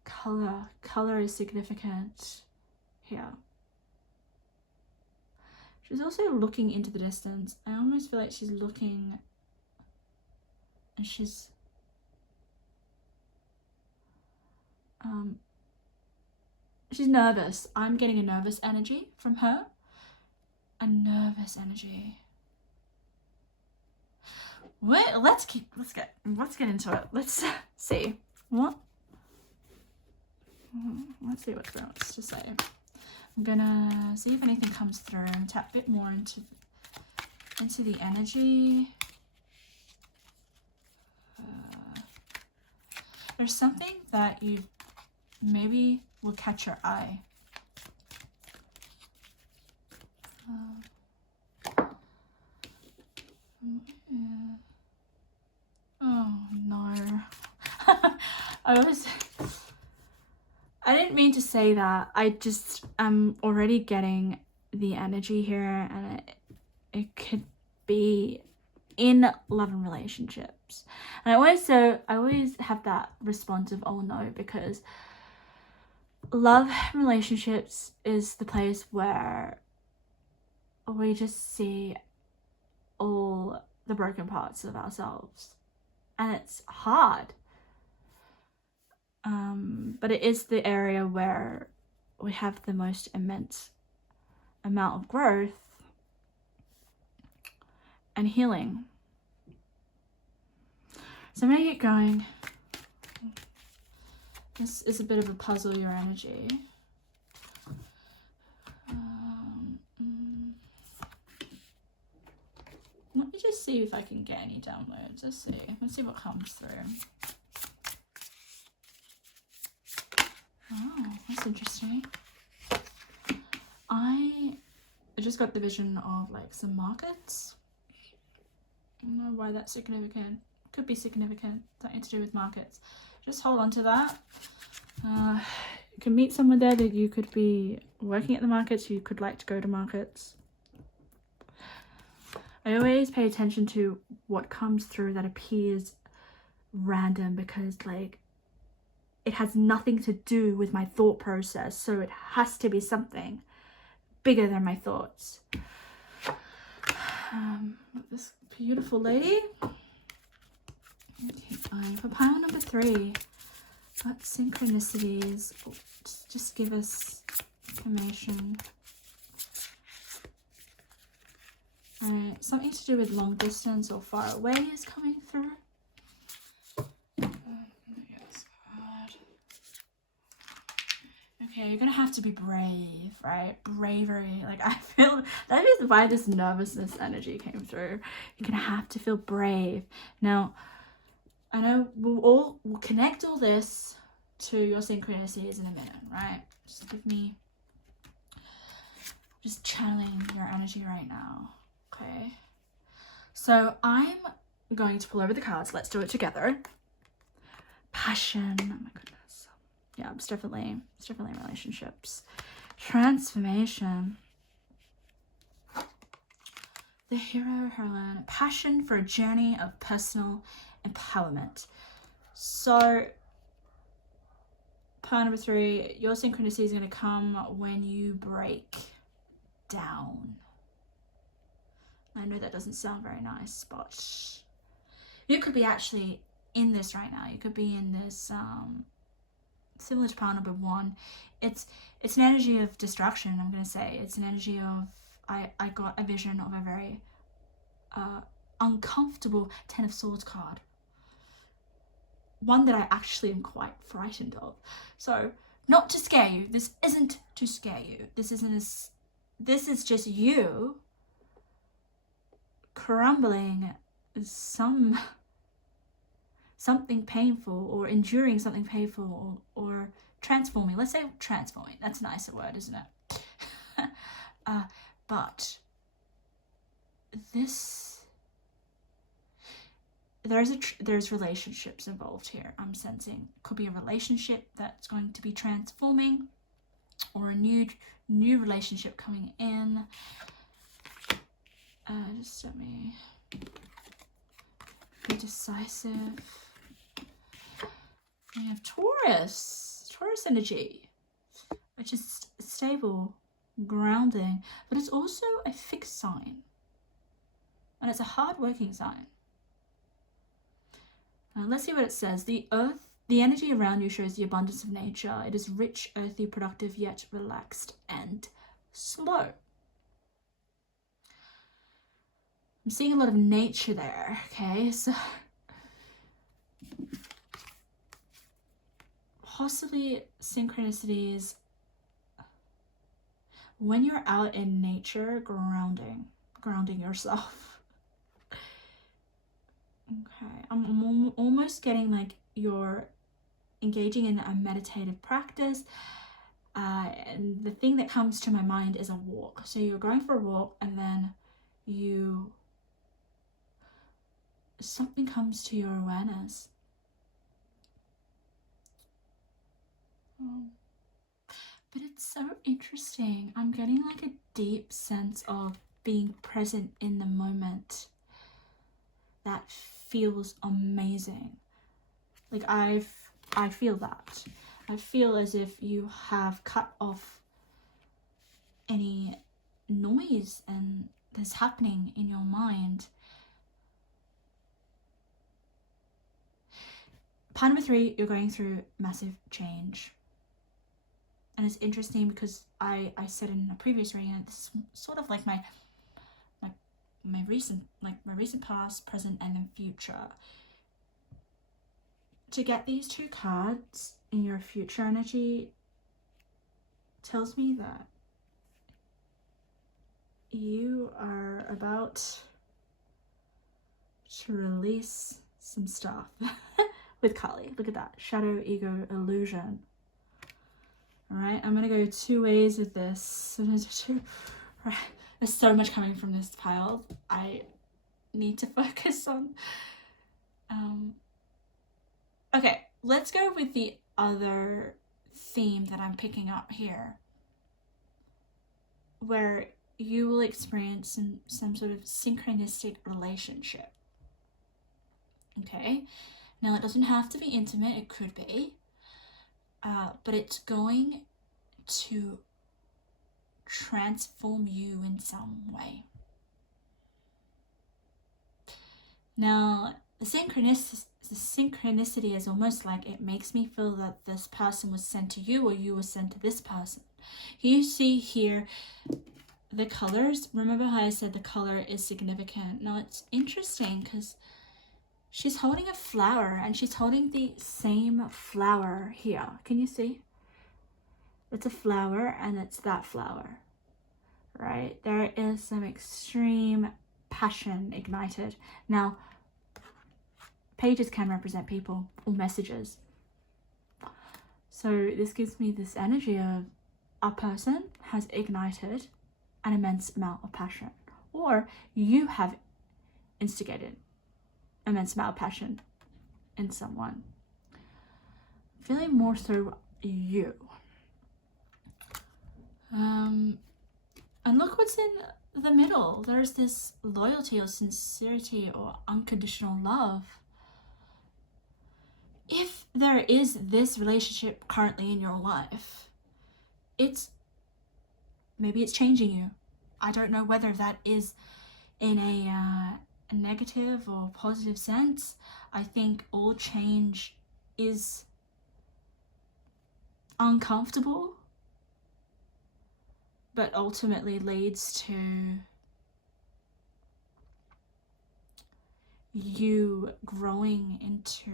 Color is significant here. She's also looking into the distance. I almost feel like she's looking and she's nervous. I'm getting a nervous energy from her. A nervous energy. Wait, let's get into it. Let's see what. Let's see what it wants to say. I'm gonna see if anything comes through and tap a bit more into the energy. There's something that you maybe will catch your eye. Oh no. I didn't mean to say that. I just am already getting the energy here, and it could be in love and relationships. And I always have that response of oh no, because love and relationships is the place where we just see all the broken parts of ourselves, and it's hard. But it is the area where we have the most immense amount of growth and healing. So I'm gonna get going. This is a bit of a puzzle, your energy. Let me just see if I can get any downloads. Let's see what comes through. Oh, that's interesting. I just got the vision of like some markets. I don't know why that's significant. Could be significant, something to do with markets. Just hold on to that. You can meet someone there that you could be working at the markets, you could like to go to markets. I always pay attention to what comes through that appears random, because like it has nothing to do with my thought process, so it has to be something bigger than my thoughts. This beautiful lady. Okay, for pile number 3, what synchronicities? Just give us information. Alright, something to do with long distance or far away is coming through. Okay, you're gonna have to be brave, right? Bravery. Like, I feel that is why this nervousness energy came through. You're gonna have to feel brave. Now, I know we'll connect all this to your synchronicities in a minute, right? Just give me just channeling your energy right now. Okay. So I'm going to pull over the cards. Let's do it together. Passion. Oh my goodness. Yeah, it's definitely relationships. Transformation. The hero, heroine. Passion for a journey of personal empowerment. So, part number 3, your synchronicity is going to come when you break down. I know that doesn't sound very nice, but you could be actually in this right now. You could be in this, similar to part number 1. It's an energy of destruction, I'm going to say. It's an energy of, I got a vision of a very uncomfortable 10 of Swords card. One that I actually am quite frightened of. So, not to scare you. This isn't to scare you. This is just you crumbling something painful, or enduring something painful, or transforming. Let's say transforming. That's a nicer word, isn't it? But there's relationships involved here. I'm sensing could be a relationship that's going to be transforming, or a new relationship coming in. Just let me be decisive. We have Taurus energy, which is stable, grounding, but it's also a fixed sign, and it's a hard-working sign. Let's see what it says. The energy around you shows the abundance of nature. It is rich, earthy, productive, yet relaxed and slow. I'm seeing a lot of nature there, okay? So possibly synchronicities when you're out in nature, grounding yourself. Okay, I'm almost getting like you're engaging in a meditative practice, and the thing that comes to my mind is a walk. So you're going for a walk, and then something comes to your awareness. But it's so interesting. I'm getting like a deep sense of being present in the moment. That feels amazing. Like I feel that. I feel as if you have cut off any noise and that's happening in your mind. Part number 3, you're going through massive change. And it's interesting because I said in a previous reading, this is sort of like my recent past, present, and then future. To get these 2 cards in your future energy tells me that you are about to release some stuff with Kali. Look at that. Shadow, ego, illusion. All right, I'm going to go 2 ways with this. There's so much coming from this pile. I need to focus on... Okay, let's go with the other theme that I'm picking up here, where you will experience some sort of synchronistic relationship. Okay, now it doesn't have to be intimate, it could be, but it's going to transform you in some way. Now, the synchronicity is almost like it makes me feel that this person was sent to you, or you were sent to this person. You see here the colors. Remember how I said the color is significant? Now, it's interesting because she's holding a flower, and she's holding the same flower here. Can you see? It's a flower, and it's that flower, right? There is some extreme passion ignited. Now, pages can represent people or messages. So this gives me this energy of a person has ignited an immense amount of passion, or you have instigated immense amount of passion in someone. Feeling more through you. And look what's in the middle. There's this loyalty or sincerity or unconditional love. If there is this relationship currently in your life, maybe it's changing you. I don't know whether that is in a negative or positive sense. I think all change is uncomfortable, but ultimately leads to you growing into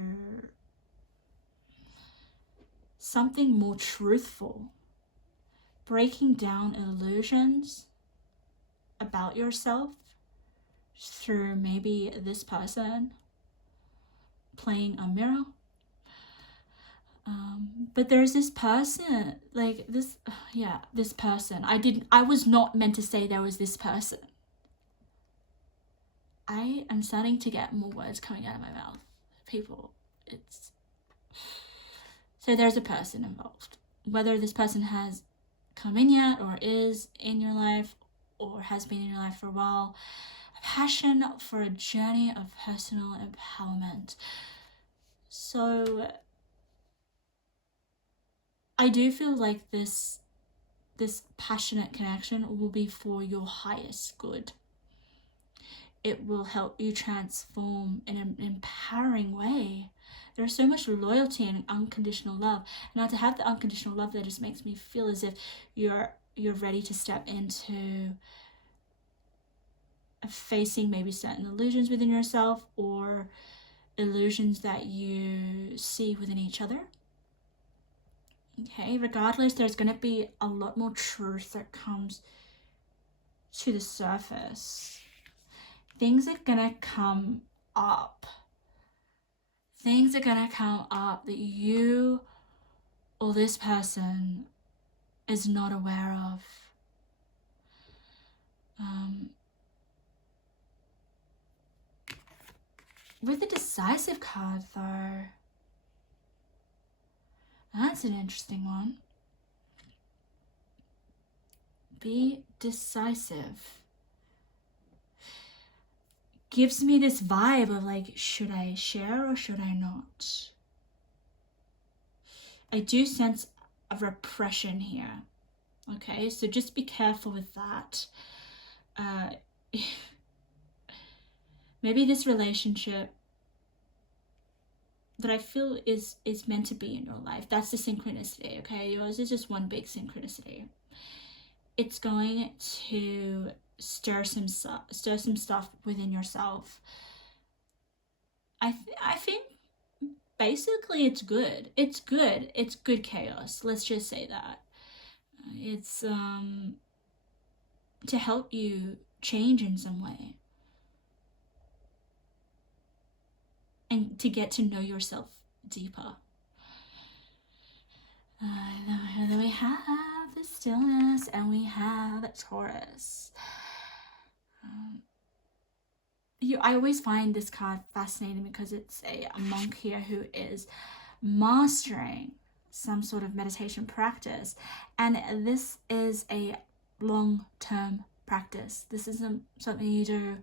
something more truthful, breaking down illusions about yourself through maybe this person playing a mirror. But there's this person, like this person. I was not meant to say there was this person. I am starting to get more words coming out of my mouth. People, so there's a person involved. Whether this person has come in yet, or is in your life, or has been in your life for a while, a passion for a journey of personal empowerment. So I do feel like this passionate connection will be for your highest good. It will help you transform in an empowering way. There's so much loyalty and unconditional love. Now, to have the unconditional love, that just makes me feel as if you're ready to step into facing maybe certain illusions within yourself, or illusions that you see within each other. Okay, regardless, there's going to be a lot more truth that comes to the surface. Things are going to come up. Things are going to come up that you or this person is not aware of. With the decisive card, though, that's an interesting one. Be decisive. Gives me this vibe of like, should I share or should I not? I do sense a repression here. Okay, so just be careful with that. Maybe this relationship that I feel is meant to be in your life. That's the synchronicity, okay? Yours is just one big synchronicity. It's going to stir some stuff within yourself. I think basically it's good. It's good. It's good chaos. Let's just say that. It's to help you change in some way. And to get to know yourself deeper. Then we have the stillness, and we have Taurus. I always find this card fascinating because it's a monk here who is mastering some sort of meditation practice, and this is a long-term practice. This isn't something you do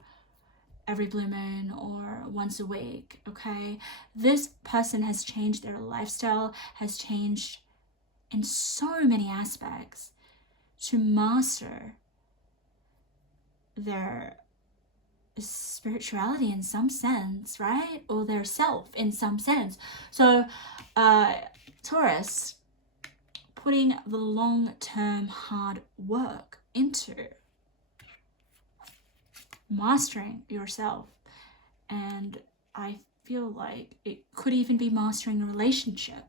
every blue moon or once a week, okay? This person has changed their lifestyle, has changed in so many aspects to master their spirituality in some sense, right? Or their self in some sense. So Taurus, putting the long-term hard work into mastering yourself. And I feel like it could even be mastering a relationship.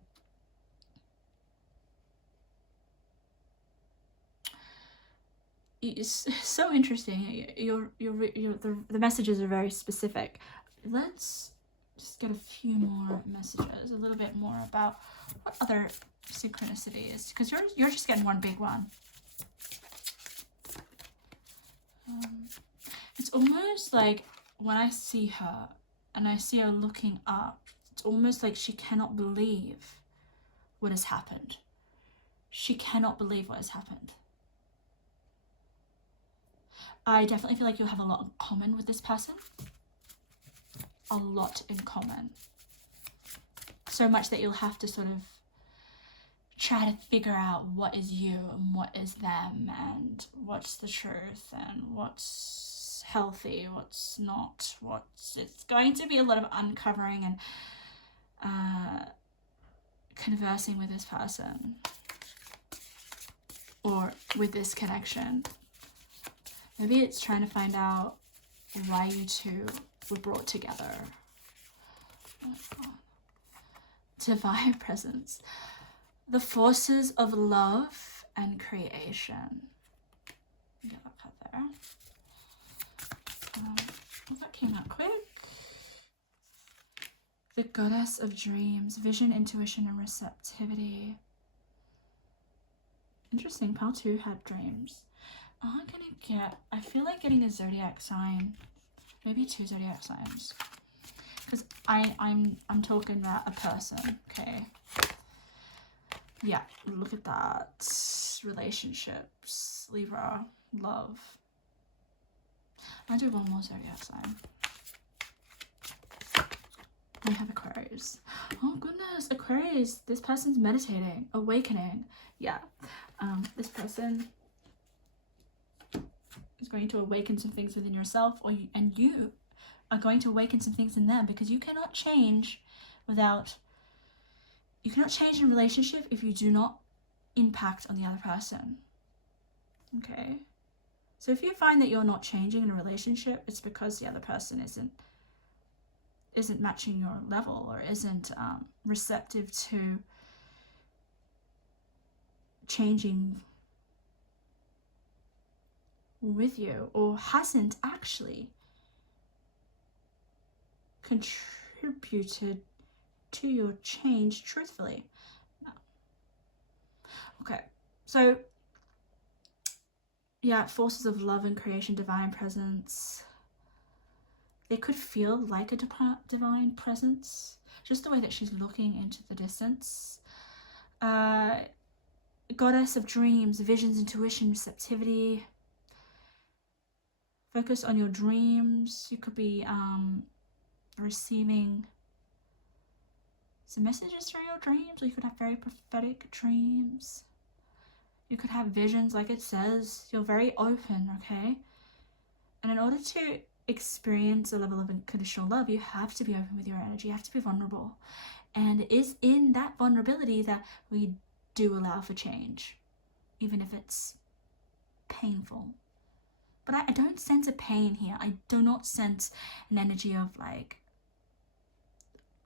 It's so interesting. The messages are very specific. Let's just get a few more messages, a little bit more about what other synchronicity is, because you're just getting one big one. almost like when I see her and I see her looking up, it's almost like she cannot believe what has happened. She cannot believe what has happened. I definitely feel like you'll have a lot in common with this person. A lot in common. So much that you'll have to sort of try to figure out what is you and what is them and what's the truth and what's healthy, what's not, it's going to be a lot of uncovering and conversing with this person or with this connection. Maybe it's trying to find out why you two were brought together. Oh God. Divine presence. The forces of love and creation. Get that card there. Well, that came out quick. The goddess of dreams, vision, intuition, and receptivity. Interesting. Pile 2 had dreams. I'm gonna get, I feel like getting a zodiac sign, maybe 2 zodiac signs, because I'm talking about a person. Okay. Yeah, look at that. Relationships, Libra, love. I'll do one more zodiac sign. We have Aquarius. Oh goodness, Aquarius. This person's meditating, awakening. Yeah, this person is going to awaken some things within yourself, and you are going to awaken some things in them, because you cannot change you cannot change in a relationship if you do not impact on the other person. Okay, so if you find that you're not changing in a relationship, it's because the other person isn't matching your level or isn't receptive to changing with you, or hasn't actually contributed to your change truthfully. No. Okay, so yeah, forces of love and creation, divine presence. They could feel like a divine presence, just the way that she's looking into the distance. Goddess of dreams, visions, intuition, receptivity. Focus on your dreams. You could be receiving some messages through your dreams, or you could have very prophetic dreams. You could have visions, like it says. You're very open, okay? And in order to experience a level of unconditional love, you have to be open with your energy. You have to be vulnerable. And it is in that vulnerability that we do allow for change, even if it's painful. But I don't sense a pain here. I do not sense an energy of like,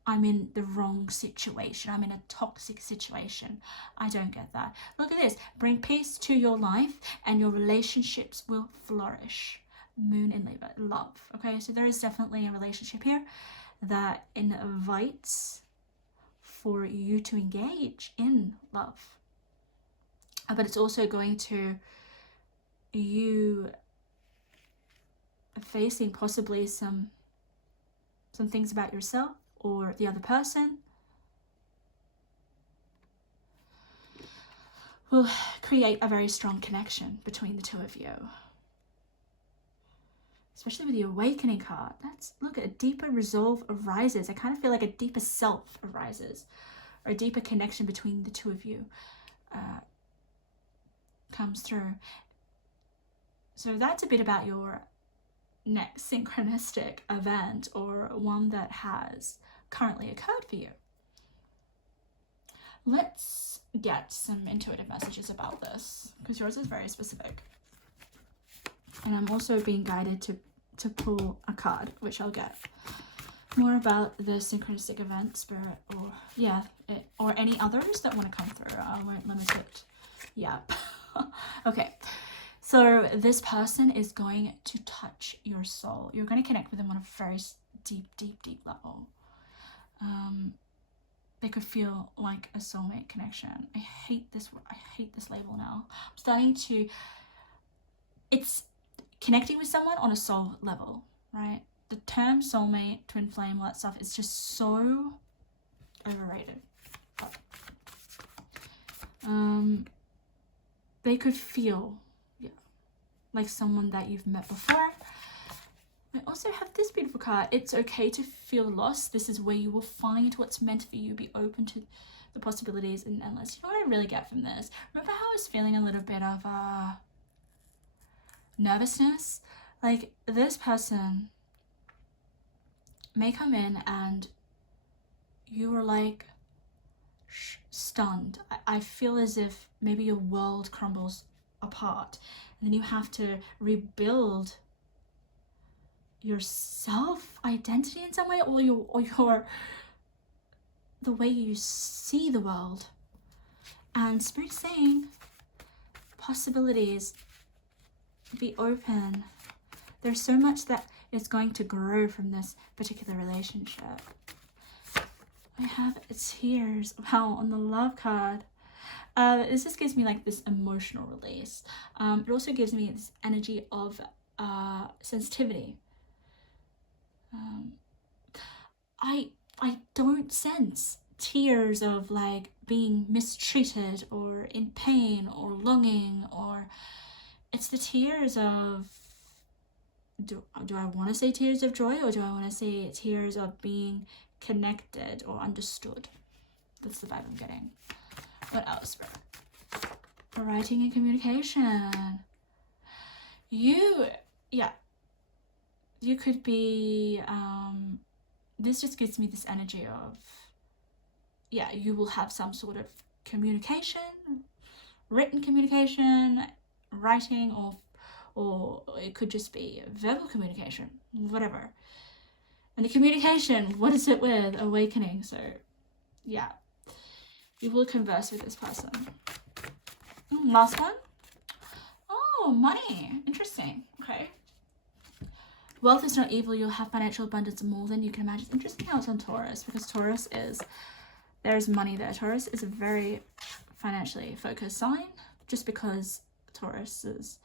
I'm in the wrong situation, I'm in a toxic situation. I don't get that. Look at this. Bring peace to your life and your relationships will flourish. Moon in Libra, love. Okay, so there is definitely a relationship here that invites for you to engage in love. But it's also going to you facing possibly some things about yourself or the other person will create a very strong connection between the two of you. Especially with the awakening card. That's, look, a deeper resolve arises. I kind of feel like a deeper self arises, or a deeper connection between the two of you comes through. So that's a bit about your next synchronistic event, or one that has currently occurred for you. Let's get some intuitive messages about this, because yours is very specific. And I'm also being guided to pull a card, which I'll get more about the synchronistic event, spirit, or yeah, or any others that want to come through. I won't limit it. Yeah. Okay. So this person is going to touch your soul. You're going to connect with them on a very deep level. They could feel like a soulmate connection. I hate this label now. I'm starting to, connecting with someone on a soul level, right? The term soulmate, twin flame, all that stuff is just so overrated. They could feel, yeah, like someone that you've met before. I also have this beautiful card. It's okay to feel lost. This is where you will find what's meant for you. Be open to the possibilities and endless. You know what I really get from this? Remember how I was feeling a little bit of nervousness? Like, this person may come in and you are like stunned. I feel as if maybe your world crumbles apart and then you have to rebuild your self identity in some way, or your the way you see the world. And Spirit's saying possibilities, be open. There's so much that is going to grow from this particular relationship. I have tears. Wow, on the love card. This just gives me like this emotional release. It also gives me this energy of sensitivity. I don't sense tears of like being mistreated or in pain or longing, or it's the tears of, do I want to say tears of joy, or do I want to say tears of being connected or understood? That's the vibe I'm getting. What else? Writing and communication. You could be, this just gives me this energy of, you will have some sort of communication, written communication, writing, or it could just be verbal communication, whatever. And the communication, what is it with? Awakening. So yeah, you will converse with this person. Last one. Oh, money. Interesting. Okay. Wealth is not evil. You'll have financial abundance more than you can imagine. It's interesting how it's on Taurus, because Taurus is, there's money there. Taurus is a very financially focused sign, just because Tauruses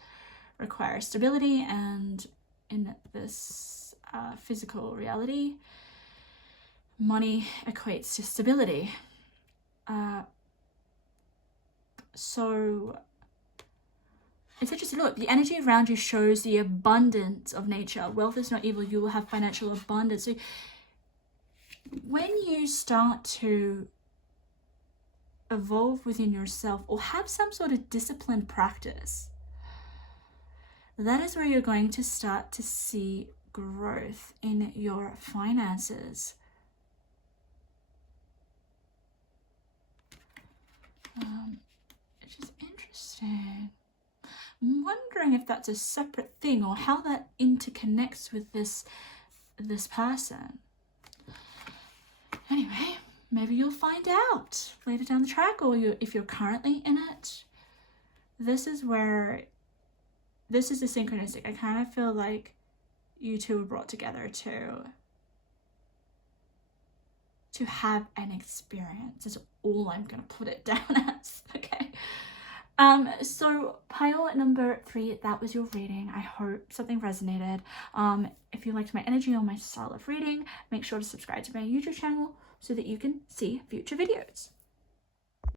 require stability, and in this physical reality, money equates to stability. So it's interesting. Look, the energy around you shows the abundance of nature. Wealth is not evil. You will have financial abundance. So when you start to evolve within yourself or have some sort of disciplined practice, that is where you're going to start to see growth in your finances. It's just interesting. I'm wondering if that's a separate thing, or how that interconnects with this person. Anyway, maybe you'll find out later down the track, or if you're currently in it. This is the synchronistic. I kind of feel like you two were brought together to have an experience. Is all I'm gonna put it down as. Okay. So pile number 3, that was your reading. I hope something resonated. If you liked my energy or my style of reading, make sure to subscribe to my YouTube channel so that you can see future videos.